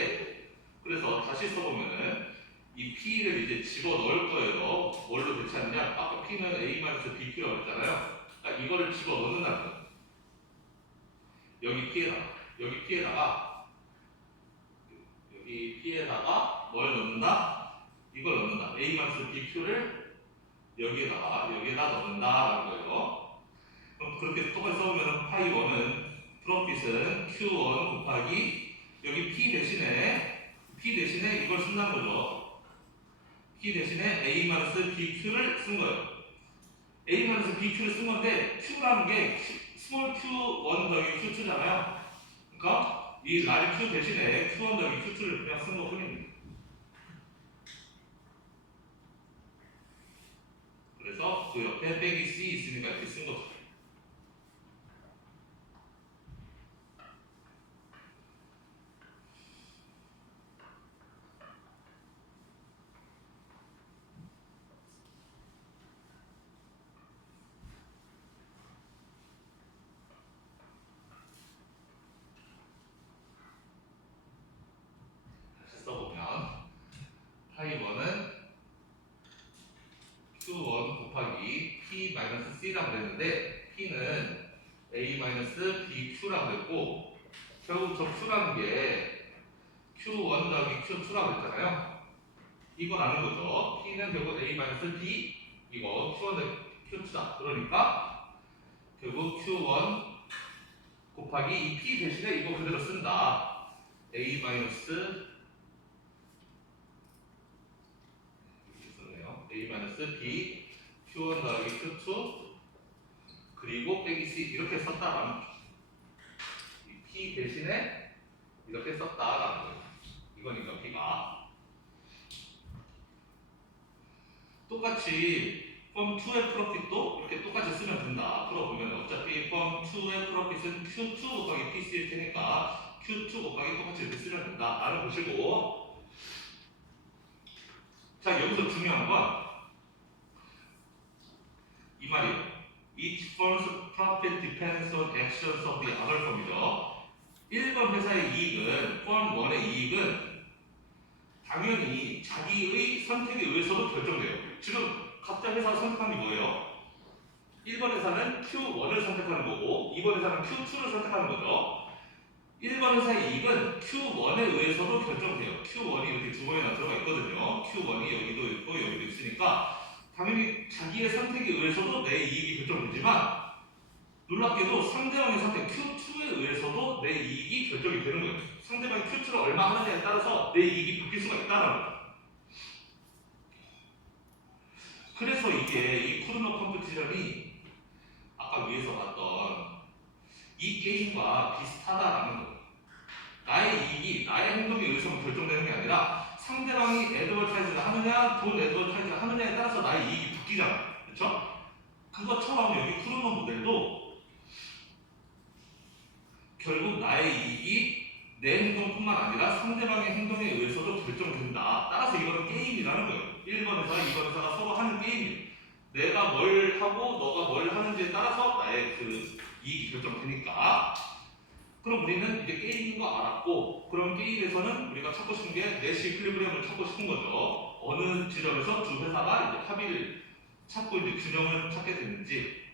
그래서 다시 써보면은 이 P를 이제 집어 넣을 거예요. 뭘로 대체하느냐? 아까 P는 A-BQ라고 했잖아요. 그러니까 이거를 집어 넣는다는 거예요. 여기 P에다가 뭘 넣는다? 이걸 넣는다. A-BQ를 여기에다 넣는다라는 거예요. 그럼 그렇게 똑같이 써보면 파이 1은 프로핏은 Q1 곱하기 여기 P 대신에 이걸 쓴다는 거죠. P 대신에 A-BQ를 쓴 거예요. A-BQ를 쓴 건데 Q라는 게 스몰 Q1 더하기 Q2잖아요. 그러니까 이 라지 Q 대신에 Q1 더하기 Q2를 그냥 쓴 것 뿐입니다. 그래서 그 옆에 빼기 C 있으니까 이렇게 쓴 거죠. 써보면 파이 1은 Q1 곱하기 P-C라고 그랬는데 P는 A-BQ라고 그랬고 결국 저 Q라는 게 Q1 더하기 Q2라고 그랬잖아요. 이건 아는 거죠. P는 결국 A-B 이거 Q1 더하기 Q2다. 그러니까 결국 Q1 곱하기 이 P 대신에 이거 그대로 쓴다. A 마이너스 A B Q1 더하기 Q2 그리고 빼기 C 이렇게 썼다라는 거죠. 이 P 대신에 이렇게 썼다라는 거예요. 이거니까 P가 똑같이 펌 2의 프로핏도 이렇게 똑같이 쓰면 된다. 풀어보면 어차피 펌 2의 프로핏은 Q2 곱하기 PC일 테니까 Q2 곱하기 똑같이 이렇게 쓰면 된다. 라는 보시고 자 여기서 중요한 건 이 말이에요. Each firm's profit depends on actions of the other firm이죠. 1번 회사의 이익은, firm 1의 이익은 당연히 자기의 선택에 의해서도 결정돼요. 지금 각자 회사가 선택한 게 뭐예요? 1번 회사는 Q1을 선택하는 거고 2번 회사는 Q2를 선택하는 거죠. 1번 회사의 이익은 Q1에 의해서도 결정돼요. Q1이 이렇게 두 번이나 들어가 있거든요. Q1이 여기도 있고 여기도 있으니까 당연히 자기의 선택에 의해서도 내 이익이 결정되지만 놀랍게도 상대방의 선택 Q2에 의해서도 내 이익이 결정이 되는 거예요. 상대방이 Q2를 얼마 하느냐에 따라서 내 이익이 바뀔 수가 있다는 거예요. 그래서 이게 이 쿠르노 컴퓨티션이 아까 위에서 봤던 이 게임과 비슷하다라는 거예요. 나의 이익이 나의 행동에 의해서 결정되는 게 아니라 상대방이 애드버타이즈를 하느냐 돈 애드버타이즈를 하느냐에 따라서 나의 이익이 바뀌잖아요. 그렇죠? 그것처럼 여기 쿠르노 모델도 결국 나의 이익이 내 행동뿐만 아니라 상대방의 행동에 의해서도 결정된다. 따라서 이거는 게임이라는 거예요. 1번 회사, 2번 회사가 서로 하는 게임이에요. 내가 뭘 하고 너가 뭘 하는지에 따라서 나의 그 이익이 결정되니까. 그럼 우리는 이제 게임인 거 알았고, 그럼 게임에서는 우리가 찾고 싶은 게 내시 이퀄리브리엄을 찾고 싶은 거죠. 어느 지점에서 두 회사가 이제 합의를 찾고 이제 균형을 찾게 됐는지.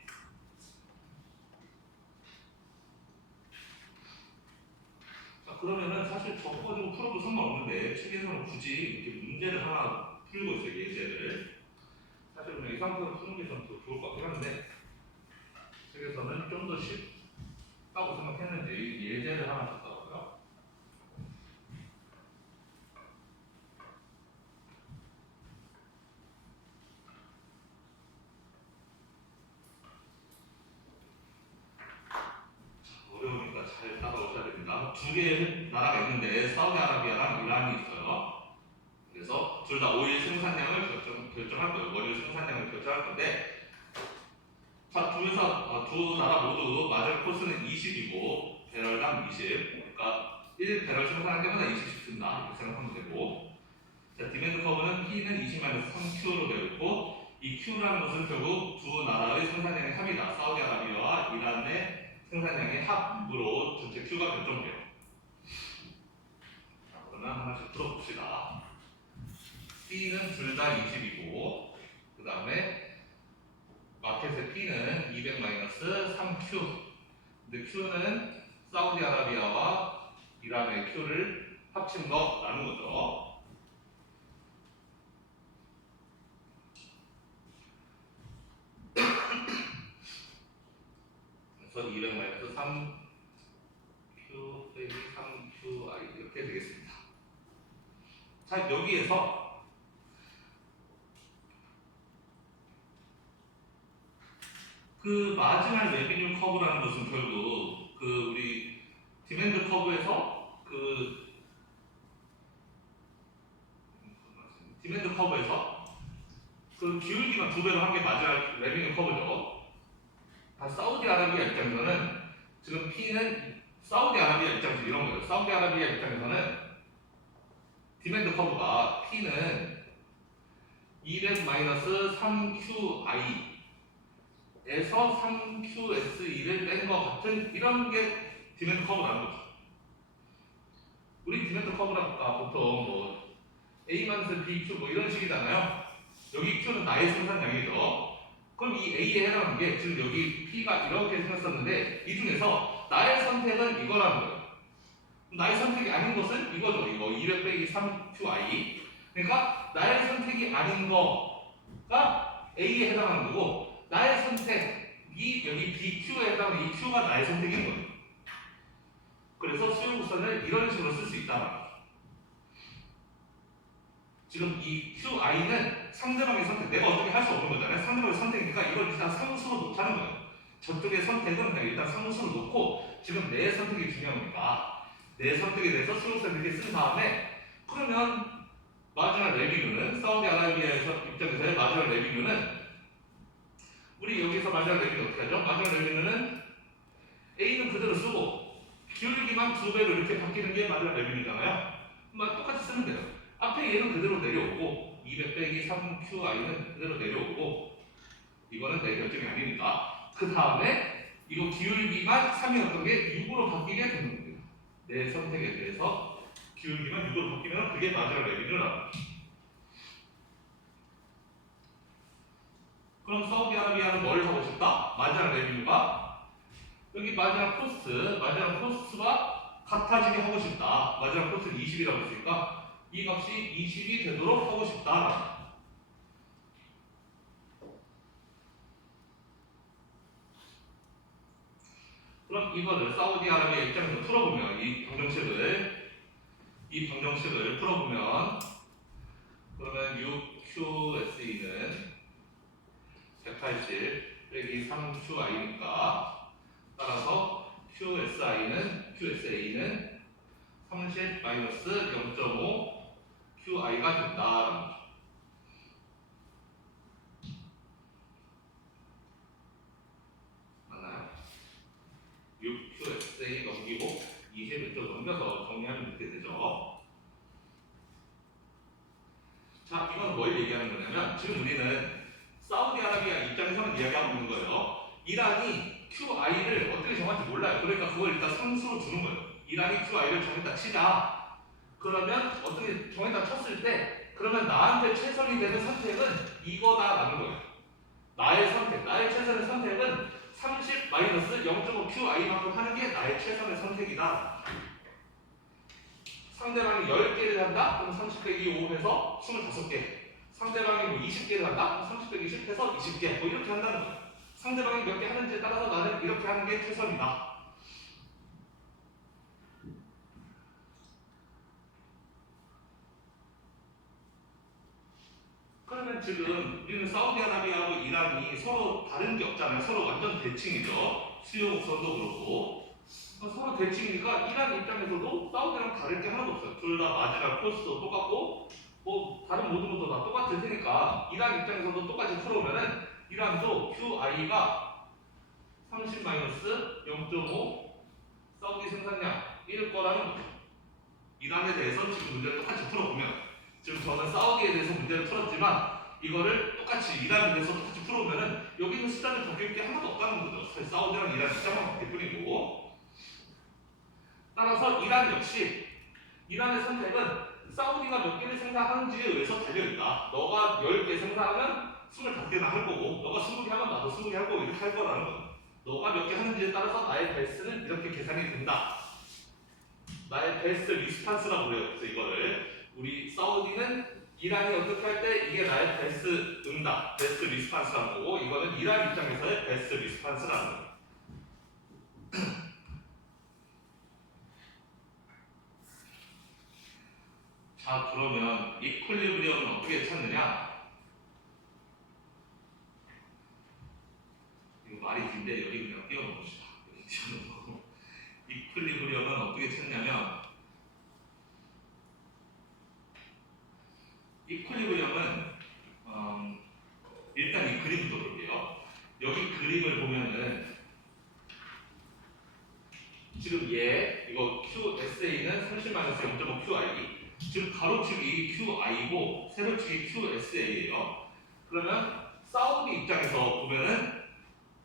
자, 그러면은 사실 저거 가지고 풀어도 상관없는데 책에서는 굳이 이렇게 문제를 하나 풀고 있어요. 예제를. 사실 그냥 이 상태로 푸는 게 좀 더 좋을 것 같긴 한데 책에서는 좀 더 쉽다고 생각했는지 예제를 하나 줬더라고요. 어려우니까 잘 따라오셔야 됩니다. 두 개의 나라가 있는데 사우디아라비아랑 이란이 있어요. 그래서 둘 다 오일 생산량을 결정할 거예요. 원유 생산량을 결정할 건데 자, 두 나라 모두 마젤 코스는 20이고 배럴당 20. 그러니까 1배럴 생산할 때마다 20씩 든다. 이렇게 생각하면 되고 자, 디맨드 커브는 P는 20-3Q로 되어 있고 이 Q라는 것은 결국 두 나라의 생산량의 합이다. 사우디아라비아와 이란의 생산량의 합으로 전체 Q가 결정돼요. 자, 그러면 하나씩 풀어봅시다. P는 둘 다 20이고 그 다음에 마켓의 P는 200-3Q 근데 Q는 사우디아라비아와 이란의 Q를 합친 거라는 거죠. 그래서 200-3Q 빼기 3QI 이렇게 되겠습니다. 자, 여기에서 그 마지막 레비뉴 커브라는 것은 결국 그 우리 디맨드 커브에서 그 기울기만 2배로 한 게 마지막 레비뉴 커브죠. 사우디아라비아 입장에서는 지금 P는 사우디아라비아 입장에서 이런 거예요. 사우디아라비아 입장에서는 디맨드 커브가 P는 200-3QI 에서 3QS2를 뺀 것 같은 이런 게 디맨드 커브라는 거죠. 우리 디맨드 커브가 보통 뭐 A-BQ 뭐 이런 식이잖아요. 여기 Q는 나의 생산량이죠. 그럼 이 A에 해당하는 게 지금 여기 P가 이렇게 생겼었는데 이 중에서 나의 선택은 이거라는 거예요. 나의 선택이 아닌 것은 이거죠. 이거 200-3QI. 그러니까 나의 선택이 아닌 거가 A에 해당하는 거고 나의 선택이 여기 BQ에 해당하는 이 Q가 나의 선택인 거예요. 그래서 수용구선을 이런 식으로 쓸 수 있다. 지금 이 QI는 상대방의 선택, 내가 어떻게 할 수 없는 거잖아요. 상대방의 선택이니까 이걸 일단 상수로 놓자는 거예요. 저쪽의 선택은 그냥 일단 상수로 놓고 지금 내 선택이 중요한 거니까 내 선택에 대해서 수용구선을 이렇게 쓴 다음에 그러면 마지막 레비뉴는 사우디아라비아에서 입장에서의 마지막 레비뉴는 우리 여기서 마지막 레비뉴 어떻게 하죠? 마지막 레비뉴는 A는 그대로 쓰고 기울기만 2배로 이렇게 바뀌는 게 마지막 레비뉴잖아요. 똑같이 쓰면 돼요. 앞에 얘는 그대로 내려오고 200 빼기 3QI는 그대로 내려오고 이거는 내 결정이 아니니까 그 다음에 이거 기울기만 3이었던 게 6으로 바뀌게 되는 겁니다. 내 선택에 대해서 기울기만 6으로 바뀌면 그게 마지막 레비뉴라고. 그럼 사우디아라비아는 뭘 하고 싶다? 마지막 레비뉴가 여기 마지막 코스트가 같아지게 하고 싶다. 마지막 코스트는 20이라고 했으니까 이 값이 20이 되도록 하고 싶다. 그럼 이거를 사우디아라비아 입장에서 풀어보면 이 방정식을 풀어보면 그러면 6QSE는 180 빼기 3QI니까 따라서 QSA는 30 마이너스 0.5 QI가 된다. 맞나요? 6QSA 넘기고 20을 좀 넘겨서 정리하면 이렇게 되죠. 자, 이건 뭘 얘기하는 거냐면 지금 우리는 사우디아라비아 입장에서는 이야기하고 있는 거예요. 이란이 QI를 어떻게 정할지 몰라요. 그러니까 그걸 일단 상수로 주는 거예요. 이란이 QI를 정했다 치자. 그러면 어떻게 정했다 쳤을 때 그러면 나한테 최선이 되는 선택은 이거다라는 거예요. 나의 최선의 선택은 30 마이너스 0.5 QI만큼 하는 게 나의 최선의 선택이다. 상대방이 10개를 한다? 그럼 30 빼기 5 해서 25개. 상대방이 뭐 20개를 한다? 그럼 30 빼기 10 해서 20개. 뭐 이렇게 한다는 거예요. 상대방이 몇 개 하는지에 따라서 나는 이렇게 하는 게 최선이다. 그러면 지금 우리는 사우디아라비아하고 이란이 서로 다른 게 없잖아요. 서로 완전 대칭이죠. 수요 곡선도 그렇고. 서로 대칭이니까 이란 입장에서도 사우디랑 다를 게 하나도 없어요. 둘 다 마지막 코스도 똑같고 뭐 다른 모든 것도 다 똑같을 테니까 이란 입장에서도 똑같이 풀어오면은 이란도 QI가 30-0.5 사우디 생산량일 거라는 거죠. 이란에 대해서 지금 문제를 똑같이 풀어보면 지금 저는 사우디에 대해서 문제를 풀었지만 이거를 똑같이 이란에 대해서 똑같이 풀어보면은 여기 있는 숫자를 바뀔 게 하나도 없다는 거죠. 사실 사우디랑 이란 숫자만 바뀔 뿐이고 따라서 이란 역시 이란의 선택은 사우디가 몇 개를 생산하는지에 의해서 달려있다. 너가 10개 생산하면 25개나 할 거고 너가 20개 하면 나도 20개 할 거고 이렇게 할 거라는 거야. 너가 몇 개 하는지에 따라서 나의 베스트는 이렇게 계산이 된다. 나의 베스트 리스판스라고 그래요. 그래서 이거를 우리 사우디는 이란이 어떻게 할 때 이게 나의 베스트 응답, 베스트 리스판스라는 거고 이거는 이란 입장에서의 베스트 리스판스라는 거예요. 자, 그러면 이퀄리브리엄은 어떻게 찾느냐? 이거 말이 긴데 여기 그냥 띄워놓읍시다. 여기 띄워놓고 이퀄리브리엄은 어떻게 찾냐면 이퀄리브리엄은 일단 이 그림부터 볼게요. 여기 그림을 보면은 지금 이거 QSA는 30-0.5 QI 지금 가로축이 QI고 세로축이 QSA예요. 그러면 사우디 입장에서 보면은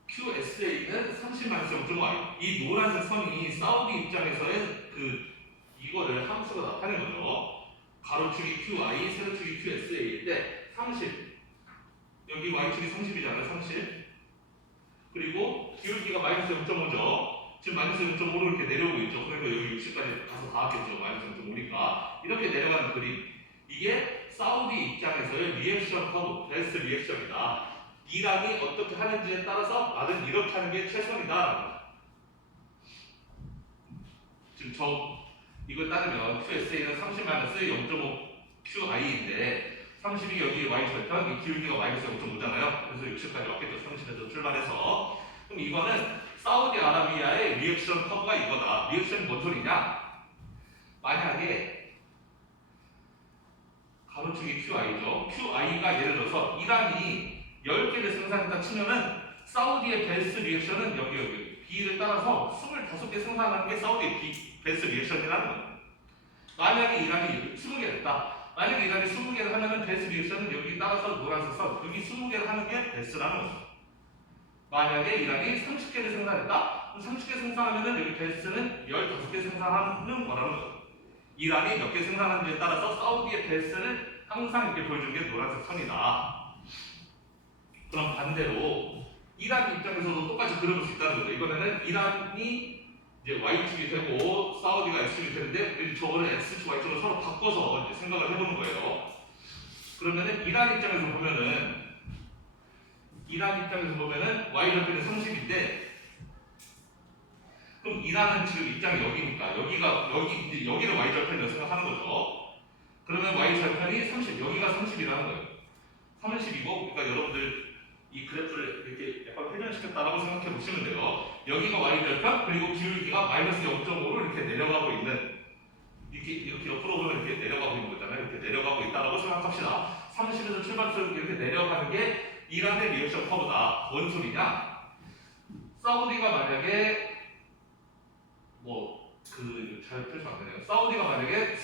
QSA는 30-0.5i 이 노란색 선이 사우디 입장에서의 이거를 함수로 나타낸 거죠. 가로축이 QI, 세로축이 QSA일 때 30 여기 Y축이 30이잖아요. 30 그리고 기울기가 마이너스 0.5죠. 지금 마이너스 0.5로 이렇게 내려오고 있죠. 그러니까 여기 60까지 가서 닿았겠죠. 마이너스 0.5니까 이렇게 내려가는 그림 이게 사우디 입장에서의 리액션 커브, 베스트 리액션이다. 이란이 어떻게 하는지에 따라서 나는 이렇게 하는 게 최선이다. 지금 이걸 따르면 QSA는 30-0.5 QI인데 30이 여기 Y 절편, 이 기울기가 마이너스 0.5잖아요. 그래서 60까지 왔겠죠. 30에서 출발해서. 그럼 이거는 사우디아라비아의 리액션 커브가 이거다. 리액션이 뭔 소리냐? 만약에 가로축이 QI죠. QI가 예를 들어서 이란이 10개를 생산했다 치면은 사우디의 베스트 리액션은 여기 B를 따라서 25개 생산하는 게 사우디의 베스트 리액션이라는 거예요. 만약에 이란이 20개 했다. 만약에 이란이 20개를 하면은 베스트 리액션은 여기 따라서 노란색 선, 여기 20개를 하는 게 베스트라는 거죠. 만약에 이란이 30개를 생산했다. 그럼 30개 생산하면은 여기 베스트는 15개 생산하는 거라는 거죠. 이란이 몇 개 생산하는지에 따라서 사우디의 베스트를 항상 이렇게 보여주는 게 노란색 선이다. 그럼 반대로 이란 입장에서도 똑같이 그려볼 수 있다는 거죠. 이번에는 이란이 이제 Y축이 되고 사우디가 X축이 되는데 저거를 X축, Y축으로 서로 바꿔서 이제 생각을 해보는 거예요. 그러면은 이란 입장에서 보면은 Y절편이 30인데 그럼 이란은 지금 입장이 여기니까 여기를 Y절편이라고 생각하는 거죠. 그러면 Y절편이 30, 여기가 30이라는 거예요. 30이고, 그러니까 여러분들 이 그래프를 이렇게 약간 회전시켰다라고 생각해 보시면 돼요. 여기가 Y절편, 그리고 기울기가 마이너스 0.5로 이렇게 내려가고 있는, 이렇게 옆으로 보면 이렇게 내려가고 있는 거잖아요. 이렇게 내려가고 있다라고 생각합시다. 30에서 출발해서 이렇게 내려가는 게 이란의 리액션 커브다. 뭔 소리냐? 사우디가 만약에 잘 표시 안 되네요. 사우디가 만약에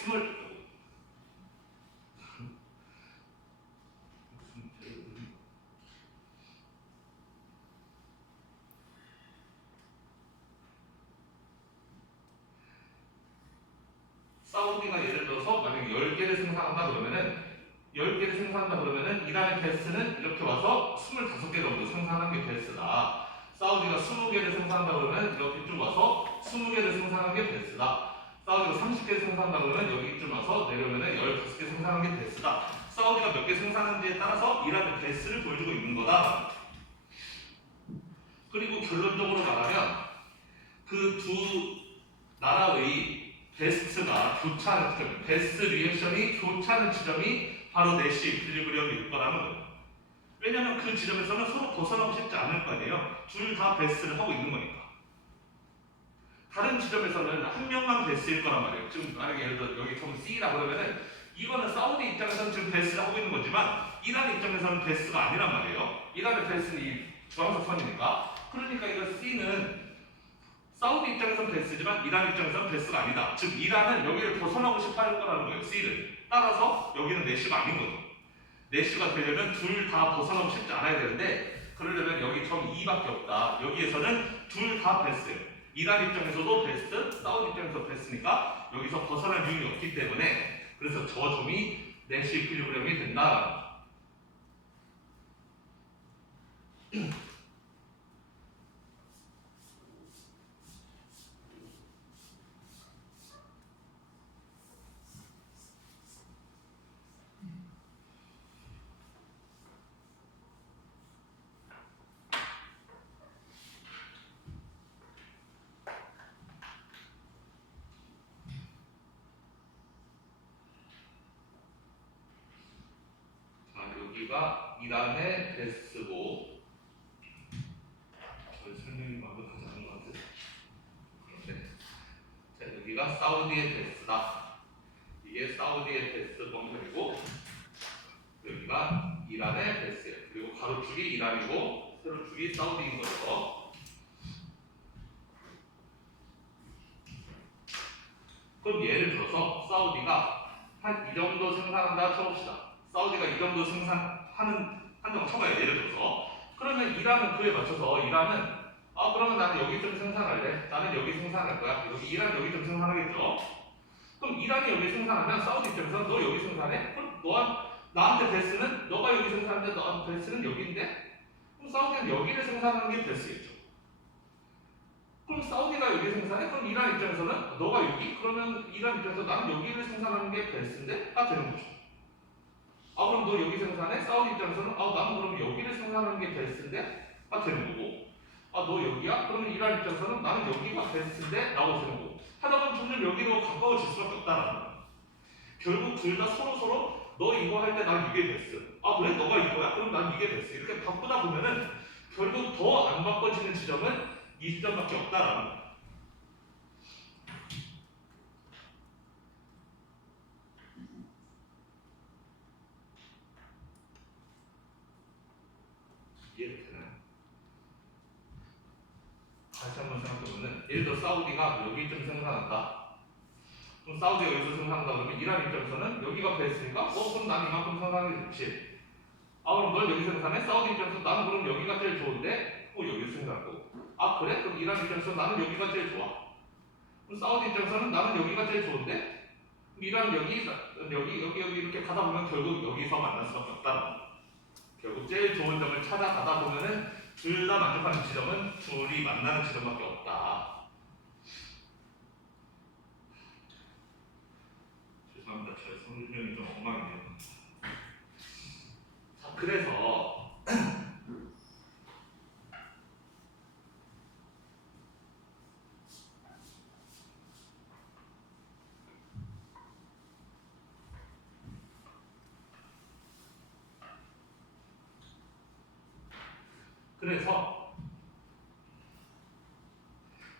사우디가 예를 들어서 만약에 10개를 생산한다 그러면은 이란의 베스트는 이렇게 와서 25개 정도 생산한 게 베스트다. 사우디가 20개를 생산한다 그러면 이렇게 쭉 와서 20개를 생산한 게 베스트다. 사우디가 30개 생산한다 그러면 여기쯤 와서 내려오면은 15개 생산한 게 베스트다. 사우디가 몇 개 생산하는지에 따라서 이란의 베스트를 보여주고 있는 거다. 그리고 결론적으로 말하면 그 두 나라의 베스트가 교차하는 지점, 베스트 리액션이 교차하는 지점이 바로 내시 이퀄리브리엄일 거라는 거예요. 왜냐하면 그 지점에서는 서로 벗어나고 싶지 않을 거 아니에요. 둘 다 베스트를 하고 있는 거니까. 다른 지점에서는 한 명만 베스트일 거란 말이에요. 지금 만약에 예를 들어 여기 처음 C라 그러면은 이거는 사우디 입장에서는 지금 베스트를 하고 있는 거지만 이란 입장에서는 베스트가 아니란 말이에요. 이란의 베스트는 이 주황색 선이니까. 그러니까 이거 C는 사우디 입장에서는 베스트지만 이란 입장에서는 베스트가 아니다. 즉 이란은 여기를 벗어나고 싶어 할 거라는 거예요. C를. 따라서 여기는 내시가 아닌 거죠. 내시가 되려면 둘 다 벗어나고 싶지 않아야 되는데 그러려면 여기 점 2밖에 없다. 여기에서는 둘 다 베스트예요. 이란 입장에서도 베스트, 사우디 입장에서 베스트니까 여기서 벗어날 이유가 없기 때문에 그래서 저 점이 내시 이퀄리브리엄이 된다. 여기가 이란의 베스트고 저희 설명이 완벽하지 않은 것 같아요. 그런데 자, 여기가 사우디의 베스트다. 이게 사우디의 베스트 범위이고 여기가 이란의 베스트예요. 그리고 가로축이 이란이고 세로축이 사우디인 거죠. 그럼 예를 들어서 사우디가 한 이 정도 생산한다 쳐봅시다. 사우디가 이 정도 한다고 쳐봐요. 예를 들어서. 그러면 이란은 그에 맞춰서 그러면 나는 여기 좀 생산할래. 나는 여기 생산할 거야. 이란 여기 좀 생산하겠죠. 그럼 이란이 여기 생산하면 사우디 입장에서 너 여기 생산해? 그럼 나한테 베스트는 너가 여기 생산하는데 너한테 베스트는 여기인데? 그럼 사우디는 여기를 생산하는 게 베스트겠죠. 그럼 사우디가 여기 생산해? 그럼 이란 입장에서는 너가 여기? 그러면 이란 입장에서 나는 여기를 생산하는 게 베스트인데? 다 되는 거죠. 그럼 너 여기 생산해? 사우디 입장에서는 나는 그럼 여기를 생산하는 게 베스트인데? 다 되는 거고. 아, 너 여기야? 그러면 이란 입장에서는 나는 여기가 베스트인데? 라고 생각하고 하다 보면 점점 여기로 가까워질 수밖에 없다라는 거야. 결국 둘 다 서로 너 이거 할 때 난 이게 베스트. 아, 그래? 너가 이거야? 그럼 난 이게 베스트. 이렇게 바꾸다 보면은 결국 더 안 바꿔지는 지점은 이 지점밖에 없다라는 거야. 이해되나요? 다시 한번 생각해보면 예를 들어 사우디가 여기쯤 생산한다. 그럼 사우디가 여기서 생산한다 그러면 이란 입장에서는 여기가 베스트니까 그럼 난 이만큼 생산하는 게 좋지. 아, 그럼 널 여기 생산해? 사우디 입장에서 나는 그럼 여기가 제일 좋은데 여기서 생산하고. 아, 그래? 그럼 이란 입장에서 나는 여기가 제일 좋아. 그럼 사우디 입장에서는 나는 여기가 제일 좋은데 이란 여기 이렇게 가다 보면 결국 여기서 만날 수밖에 없다. 결국 제일 좋은 점을 찾아가다 보면은 둘 다 만족하는 지점은 둘이 만나는 지점밖에 없다. 죄송합니다. 저의 설명이 좀 엉망이네요. 자, 그래서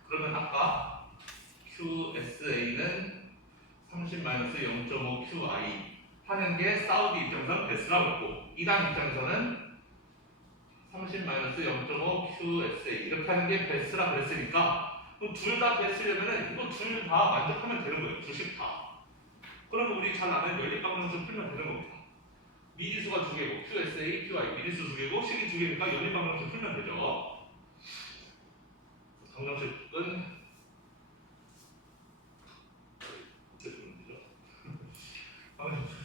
그러면 아까 QSA는 30-0.5 QI 하는 게 사우디 입장에서는 베스라고 했고 이란 입장에서는 30-0.5 QSA 이렇게 하는 게 베스라 그랬으니까 그럼 둘 다 베스려면은 이거 둘 다 만족하면 되는 거예요. 둘씩 다. 그러면 우리 잘 아는 연립방정식 풀면 되는 겁니다. 미지수가 두 개고 QSA, QI 미지수 두 개고 식이 두 개니까 연립방정식 풀면 되죠. 방정식은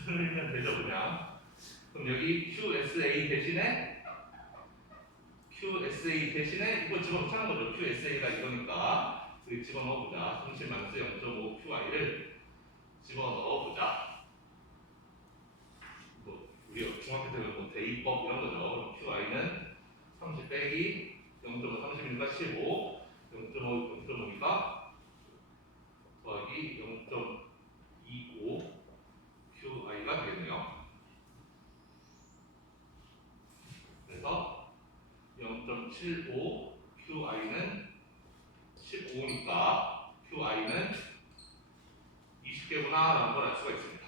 풀면 되죠 그냥. 그럼 여기 QSA 대신에 이거 집어넣자는 거죠. QSA가 이거니까 여기 집어넣어보자. 30-0.5 QI를 집어넣어보자. 우리 중학교 때는 대입법 이런 거죠. QI는 30 빼기 0.5 30이니까 15 0.5니까 더하기 0.25 QI가 되겠네요. 그래서 0.75 QI는 15니까 QI는 20개구나 라는 걸 알 수가 있습니다.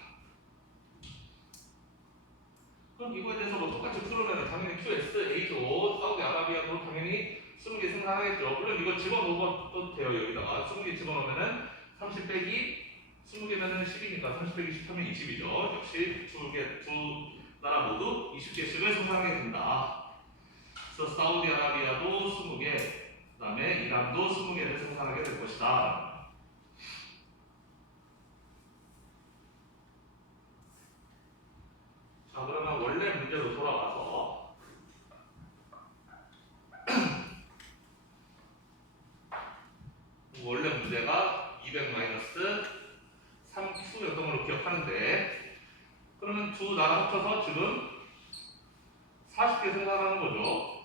그럼 이거에 대해서 똑같이 풀으면 당연히 QSA도 사우디아라비아도 당연히 20개 생산하겠죠. 물론 이거 집어넣어도 돼요. 여기다가 20개 집어넣으면은 30 빼기 20개면은 10이니까 30 빼기 10하면 20이죠. 역시 두 나라 모두 20개씩을 생산하게 된다. 그래서 사우디아라비아도 20개, 그 다음에 이란도 20개를 생산하게 될 것이다. 자, 그러면 원래 문제로 돌아와서 원래 문제가 200-3Q였던 걸로 기억하는데 그러면 두 나라 합쳐서 지금 40개 생산하는 거죠.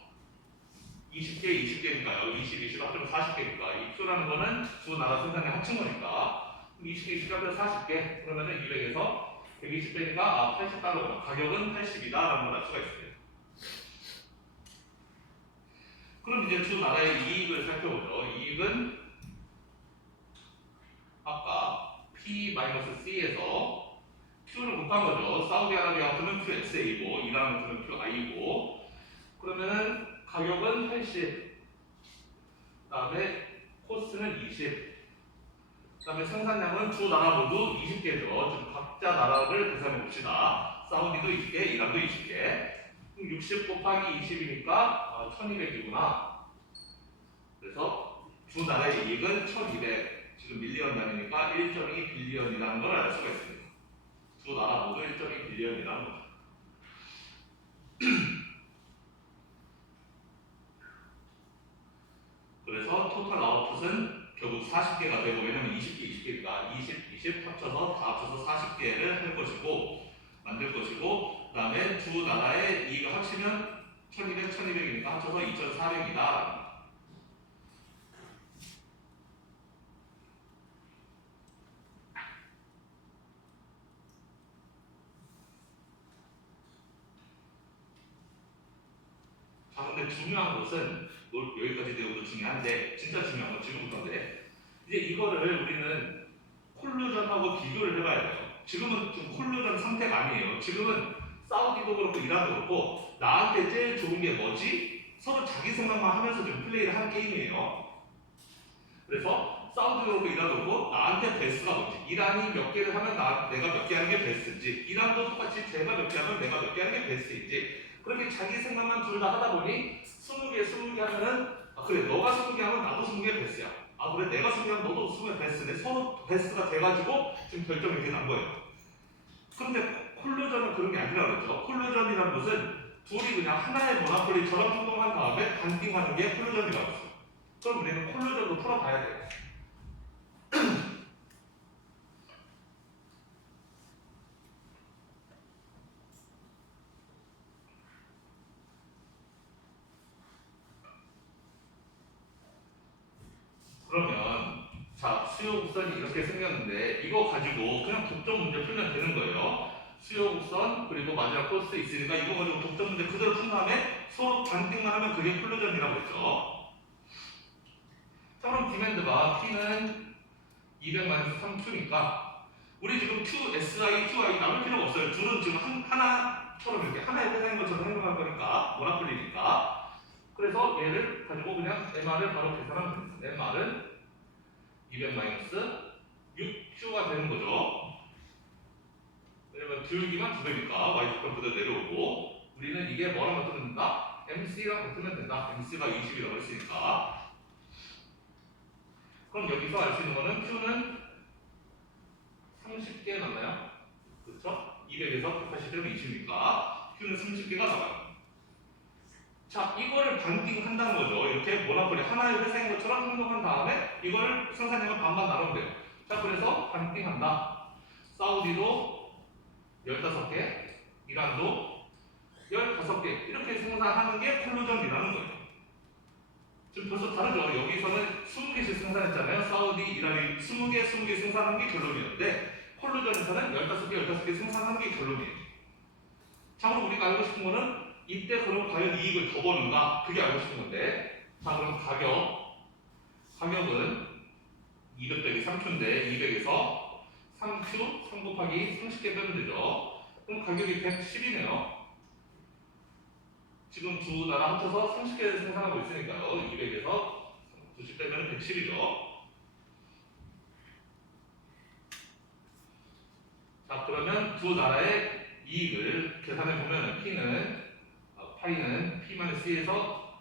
20개니까요. 20 합치면 40개니까 이 Q라는 거는 두 나라 생산에 합친 거니까 20개, 20개 합쳐서 40개 그러면은 200에서 120배니까 80달러 가격은 80이다 라는 걸 알 수가 있습니다. 그럼 이제 두 나라의 이익을 살펴보죠. 이익은 아까 P-C에서 Q를 곱한 거죠. 사우디아라비아 같으면 QSA고 이란 같으면 QI고 그러면은 가격은 80 그다음에 코스트는 20 그다음에 생산량은 두 나라 모두 20개죠. 좀 각자 나라를 계산해 봅시다. 사우디도 20개, 이란도 20개. 60 곱하기 20이니까 1200이구나. 그래서 두 나라의 이익은 1200. 지금 밀리언 단위니까 1.2 빌리언이라는 걸 알 수가 있습니다. 두 나라 모두 1.2 빌리언이라는 거죠. 그래서 토탈 아웃풋은 결국 40개가 되고 왜냐면 20개니까 20 합쳐서 다 합쳐서 40개를 할 것이고 만들 것이고 그 다음에 두 나라의 이익을 합치면 1200, 1200이니까 합쳐서 2400이다. 자, 근데 중요한 것은 여기까지 내용도 중요한데 진짜 중요한 건 지금부터인데 이제 이거를 우리는 콜루전하고 비교를 해봐야 돼요. 지금은 좀 콜루전 상태가 아니에요. 지금은 사우디도 그렇고 이란도 그렇고 나한테 제일 좋은 게 뭐지? 서로 자기 생각만 하면서 좀 플레이를 하는 게임이에요. 그래서 사우디도 그렇고 이란도 그렇고 나한테 베스트가 뭔지 이란이 몇 개를 하면 내가 몇 개 하는 게 베스트인지 이란도 똑같이 제가 몇 개 하면 내가 몇 개 하는 게 베스트인지 그렇게 자기 생각만 둘 다 하다 보니 20개 하면은 그래 너가 20개 하면 나도 20개 베스트야. 그래 내가 20개 하면 너도 20개 베스트네. 서로 베스트가 돼가지고 지금 결정이 이렇게 난 거예요. 그런데 콜루전은 그런 게 아니라 그랬죠. 콜루전이라는 것은 둘이 그냥 하나의 모나폴리처럼 행동한 다음에 반띵하는 게 콜루전이라고 했어요. 그럼 우리는 콜루전도 풀어봐야 돼요. 그러면 자 수요 곡선이 이렇게 생겼는데 이거 가지고 그냥 독점 문제 풀면 되는 거예요. 수요 곡선 그리고 마지막 코스 있으니까 이거 가지고 독점 문제 그대로 푼 다음에 서로 반띵만 하면 그게 콜루전이라고 했죠. 자 그럼 디맨드가 P는 200-3Q니까 우리 지금 Q, SI, QI 나눌 필요가 없어요. 둘은 지금 하나처럼 이렇게 하나의 회사인 것처럼 행동할 거니까 모나폴리니까. 그래서 얘를 가지고 그냥 MR을 바로 계산하면 됩니다. MR은 200-6Q가 되는 거죠. 왜냐면 기울기만 2배니까 Y축변 그대로 내려오고 우리는 이게 뭐랑 같으면 된다? MC랑 같으면 된다. MC가 20이라고 했으니까. 그럼 여기서 알 수 있는 거는 Q는 30개 남나요? 그렇죠? 200에서 180되면 20이니까 Q는 30개가 나와요. 자, 이거를 반띵한다는 거죠. 이렇게 모나폴리 하나의 회사인 것처럼 행동한 다음에 이거를 생산량을 반반 나누면 돼요. 자, 그래서 반띵한다. 사우디도 15개, 이란도 15개 이렇게 생산하는 게 콜루전이라는 거예요. 지금 벌써 다르죠. 여기서는 20개씩 생산했잖아요. 사우디, 이란이 20개 생산한 게 결론이었는데 콜루전에서는 15개, 15개 생산하는 게 결론이에요. 자, 그럼 우리가 알고 싶은 거는 이때 그럼 과연 이익을 더 버는가? 그게 알고 싶은 건데 자, 그럼 가격은 200 빼기 3Q인데 200에서 3Q, 3 곱하기 30개 빼면 되죠. 그럼 가격이 110이네요. 지금 두 나라 합쳐서 30개를 생산하고 있으니까요. 200에서 90 빼면 110이죠. 자, 그러면 두 나라의 이익을 계산해 보면 파이는 P-C에서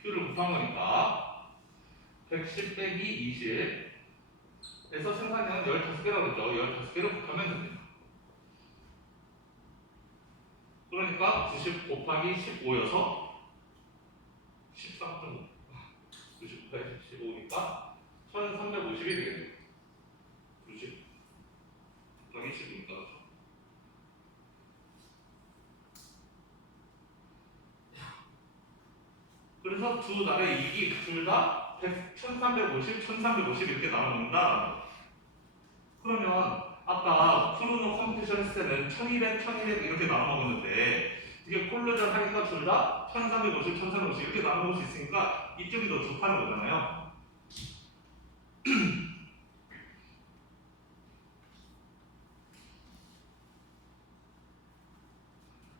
Q를 곱한 거니까 110 빼기 20에서 생산량은 15개라고 그러죠. 15개를 곱하면 됩니다. 그러니까 90 곱하기 15여서 13.5 90 곱하기 15니까 1350이 되겠네요. 90 곱하기 15니까 그래서 두 나라의 이익이 둘 다 1350, 1350 이렇게 나옵니다. 그러면 아까 크루노 컴퓨테이션 했을 때는 1200, 1200 이렇게 나눠 먹었는데 이게 콜루전 하니까 둘 다 1350, 1350 이렇게 나눠 먹을 수 있으니까 이쪽이 더 좋다는 거잖아요.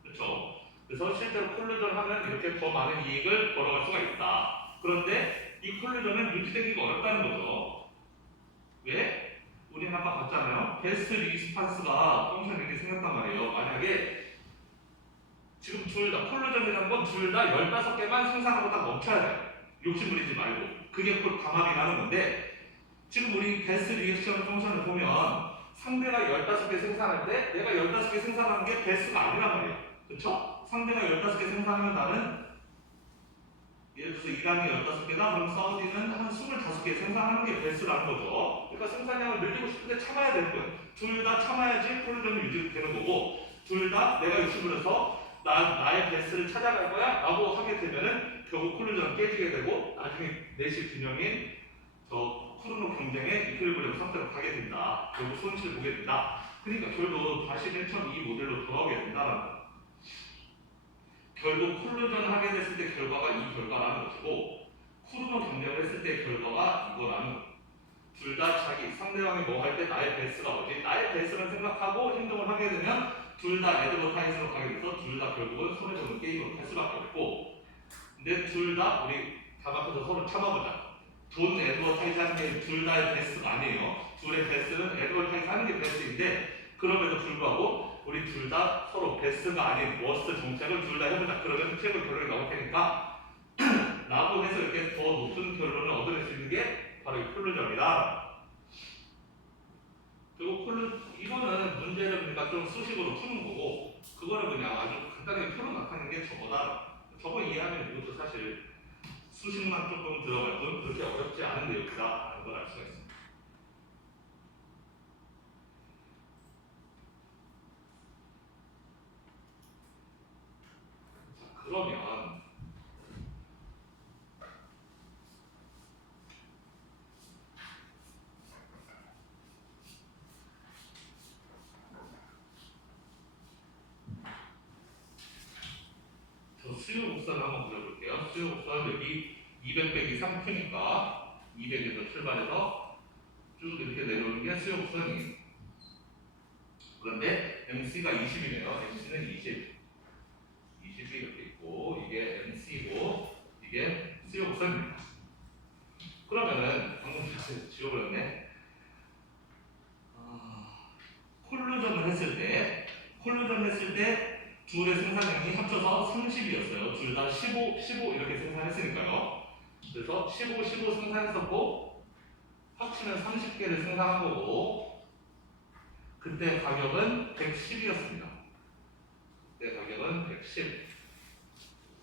그렇죠? 그래서 실제로 콜루전 하면 이렇게 더 많은 이익을 벌어갈 수가 있다. 그런데 이 콜루전은 유지되기가 어렵다는 거죠. 왜? 우리는 아까 봤잖아요. 베스트 리스판스가 펑션이 이렇게 생겼단 말이에요. 만약에 지금 둘 다 콜루전이라는 건 둘 다 15개만 생산하고 딱 멈춰야 돼요. 욕심부리지 말고. 그게 감압이라는 건데 지금 우리 베스트 리액션 펑션을 보면 상대가 15개 생산할 때 내가 15개 생산하는 게 베스트가 아니란 말이에요. 그렇죠? 상대가 15개 생산하면 나는 예를 들어서 이란이 15개다 그럼 사우디는 한 25개 생산하는 게 베스트라는 거죠. 그러니까 생산량을 늘리고 싶은데 참아야 되는 거예요. 둘 다 참아야지 콜루전이 유지되는 거고 둘 다 내가 욕심부려서 나의 베스트를 찾아갈 거야 라고 하게 되면은 결국 콜루전은 깨지게 되고 나중에 내실 균형인 저 크루노 경쟁의 이퀄리브리엄 상태로 가게 된다. 결국 손실을 보게 된다. 그러니까 결국 다시 맨 처음 이 모델로 돌아오게 된다라는 거예요. 결국 콜루전을 하게 됐을 때 결과가 이 결과라는 것이고 쿠르노 경쟁을 했을 때 결과가 이거라는 거. 둘 다 자기 상대방이 뭐 할 때 나의 베스트가 뭐지? 나의 베스트를 생각하고 행동을 하게 되면 둘 다 애드버타이즈로 가게 돼서 둘 다 결국은 손해보는 게임으로 갈 수밖에 없고 근데 둘 다 우리 다 앞에서 서로 참아보자. 돈 애드버타이즈 하는 게 둘 다의 베스트가 아니에요. 둘의 베스트는 애드버타이즈 하는 게 베스트인데 그럼에도 불구하고 우리 둘 다 서로 베스트가 아닌 워스트 정책을 둘 다 해보자. 그러면 최고 결론이 나올 테니까 라고 해서 이렇게 더 높은 결론을 얻어낼 수 있는 게 바로 이 콜루전이다. 그리고 이거는 문제를 그러니까 좀 수식으로 푸는 거고 그거를 그냥 아주 간단하게 풀어나가는 게 저거다. 저거 이해하면 이것도 사실 수식만 조금 들어갈 뿐 그렇게 어렵지 않은 내용이다라는 걸 알 수가 있습니다. 자, 그러면 저 수요 곡선을 한번 그려볼게요. 수요 곡선 여기 200 빼기 3Q니까 200에서 출발해서 쭉 이렇게 내려오는 게 수요 곡선이에요. 그런데 MC가 20이네요. MC는 20이 이렇게 있고 이게 MC고 이게 수요 곡선입니다. 그러면은 방금 지워버렸네. 콜루전을 했을 때 둘의 생산량이 합쳐서 30이었어요. 둘 다 15 이렇게 생산했으니까요. 그래서 15 생산했었고 합치면 30개를 생산한 거고 그때 가격은 110이었습니다. 그때 가격은 110.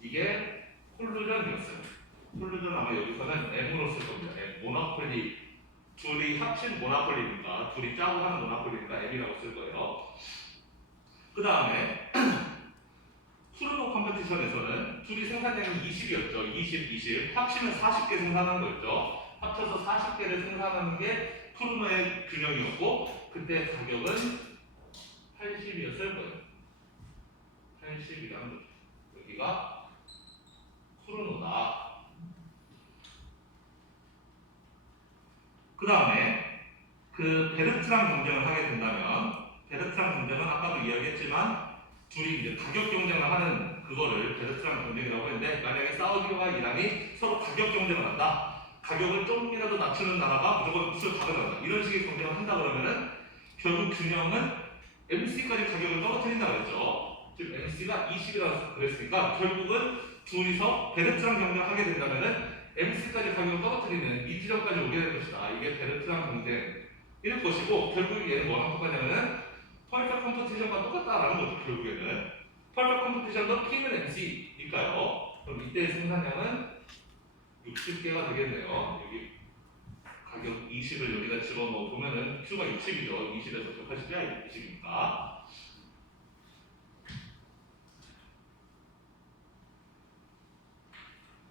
이게 콜루전이었어요. 콜루전 아마 여기서는 M으로 쓸 겁니다. M, 모노폴리. 둘이 합친 모노폴리니까 둘이 짜고 하는 모노폴리니까 M이라고 쓸 거예요. 그 다음에 쿠르노 컴페티션에서는 둘이 생산량이 20이었죠. 20 합치면 40개 생산한 거였죠. 합쳐서 40개를 생산하는 게 쿠르노의 균형이었고 그때 가격은 80이었을 거예요. 80이라는 거죠. 여기가 쿠르노다. 그 다음에 그 베르트랑 경쟁을 하게 된다면 베르트랑 경쟁은 아까도 이야기했지만 둘이 이제 가격 경쟁을 하는 그거를 베르트랑 경쟁이라고 했는데 만약에 사우디와 이란이 서로 가격 경쟁을 한다. 가격을 조금이라도 낮추는 나라가 무조건 굿을 가져간다. 이런 식의 경쟁을 한다 그러면은 결국 균형은 MC까지 가격을 떨어뜨린다고 했죠. 지금 MC가 20이라고 그랬으니까 결국은 둘이서 베르트랑 경쟁을 하게 된다면은 MC까지 가격을 떨어뜨리는 이 지점까지 오게 될 것이다. 이게 베르트랑 경쟁일 것이고 결국 얘는 뭐랑 똑같냐면은 퍼펙트 컴포지션과 똑같다라는 거죠. 결국에는 퍼펙트 컴포지션도 P는 MC니까요. 그럼 이때의 생산량은 60개가 되겠네요. 여기 가격 20을 여기다 집어넣어 보면은 Q가 60이죠. 20에서 180이야 20이니까.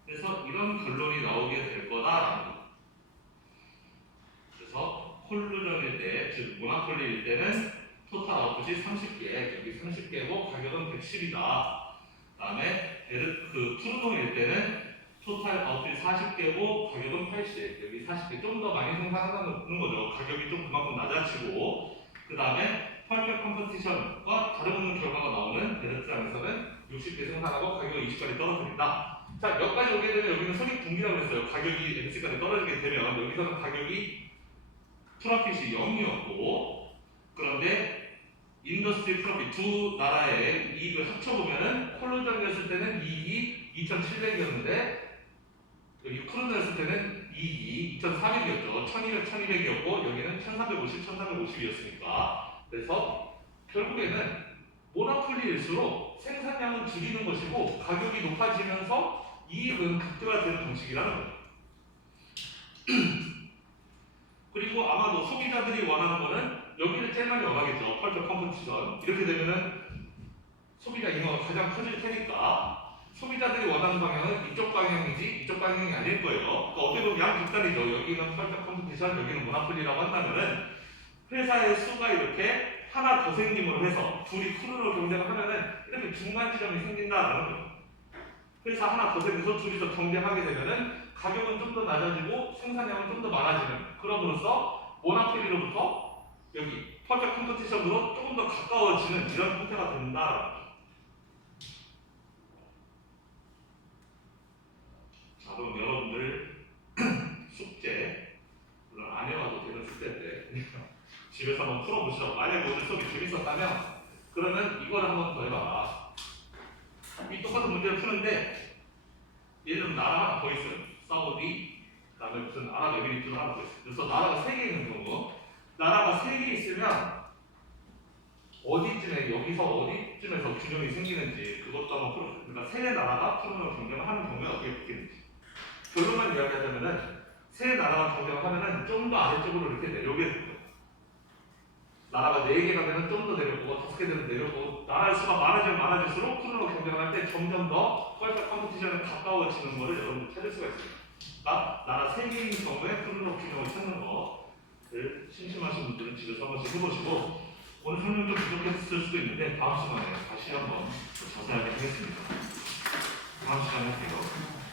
그래서 이런 결론이 나오게 될 거다라는 거. 그래서 콜루전일 때, 즉 모나폴리일 때는 토탈 아웃풋이 30개, 여기 30개고 가격은 110이다. 다음에 쿠르노일 때는 토탈 아웃풋이 40개고 가격은 80, 여기 40개 좀 더 많이 생산한다는 거죠. 가격이 좀 그만큼 낮아지고 그 다음에 퍼펙트 컴퍼티션과 다른 결과가 나오는 베르트랑에서는 60개 생산하고 가격을 20까지 떨어뜨린다. 자, 여기까지 오게 되면 여기는 손익 분기라고 했어요. 가격이 MC까지 떨어지게 되면 여기서는 가격이 프로핏이 0이었고 그런데 인더스트리 프로핏 두 나라의 이익을 합쳐보면은 콜루전이었을 때는 이익이 2,700이었는데 여기 쿠르노였을 때는 이익이 2,400이었죠. 1,200, 1,200이었고 여기는 1,350, 1,350이었으니까 그래서 결국에는 모노폴리일수록 생산량은 줄이는 것이고 가격이 높아지면서 이익은 극대화되는 방식이라는 거예요. 그리고 아마도 소비자들이 원하는 거는 여기를 제일 많이 원하겠죠. 퍼펙트 컴포지션. 이렇게 되면은 소비자 인허가 가장 커질 테니까 소비자들이 원하는 방향은 이쪽 방향이지 이쪽 방향이 아닐 거예요. 그러니까 어떻게 보면 양극단이죠. 여기는 퍼펙트 컴포지션, 여기는 모노폴리라고 한다면은 회사의 수가 이렇게 하나 더 생김으로 해서 둘이 쿠르노 경쟁을 하면은 이렇게 중간 지점이 생긴다라는 거예요. 회사 하나 더 생겨서 둘이서 경쟁하게 되면은 가격은 좀 더 낮아지고 생산량은 좀 더 많아지는, 그럼으로써 모나폴리로부터 여기 퍼펙트 컴피티션으로 조금 더 가까워지는 이런 형태가 된다. 자, 그럼 여러분들 숙제, 물론 안 해와도 되는 숙제인데 집에서 한번 풀어보시라고. 만약에 오늘 수업이 재밌었다면 그러면 이걸 한번 더 해봐. 이 똑같은 문제를 푸는데 예를 들면 나라가 하나 더 있어요. 사우디, 그 다음에 무슨 아랍에미리트가 하나 더 있어요. 그래서 나라가 3개 있는 경우, 나라가 3개 있으면 어디쯤에, 여기서 어디쯤에서 균형이 생기는지 그것도 한번 풀어줘요. 그러니까 세 나라가 프로그램 경쟁을 하는 경우에 어떻게 바뀌는지. 결론만 이야기하자면은 세 나라가 경쟁을 하면은 좀 더 아래쪽으로 이렇게 내려오게 됩니다. 나라가 4개가 되면 좀 더 내려오고 5개 되면 내려오고, 나라의 수가 많아지면 많아질수록 프로그램 경쟁을 할 때 점점 더 퍼펙트 컴피티션에 가까워지는 것을 여러분들 찾을 수가 있습니다. 그러니까 나라 3개인 경우에 프로그램 균형을 찾는 거를 심심하신 분들은 집에서 한 번씩 해보시고, 오늘 설명 좀 부족했을 수도 있는데 다음 시간에 다시 한번 더 자세하게 하겠습니다. 다음 시간에 할게요.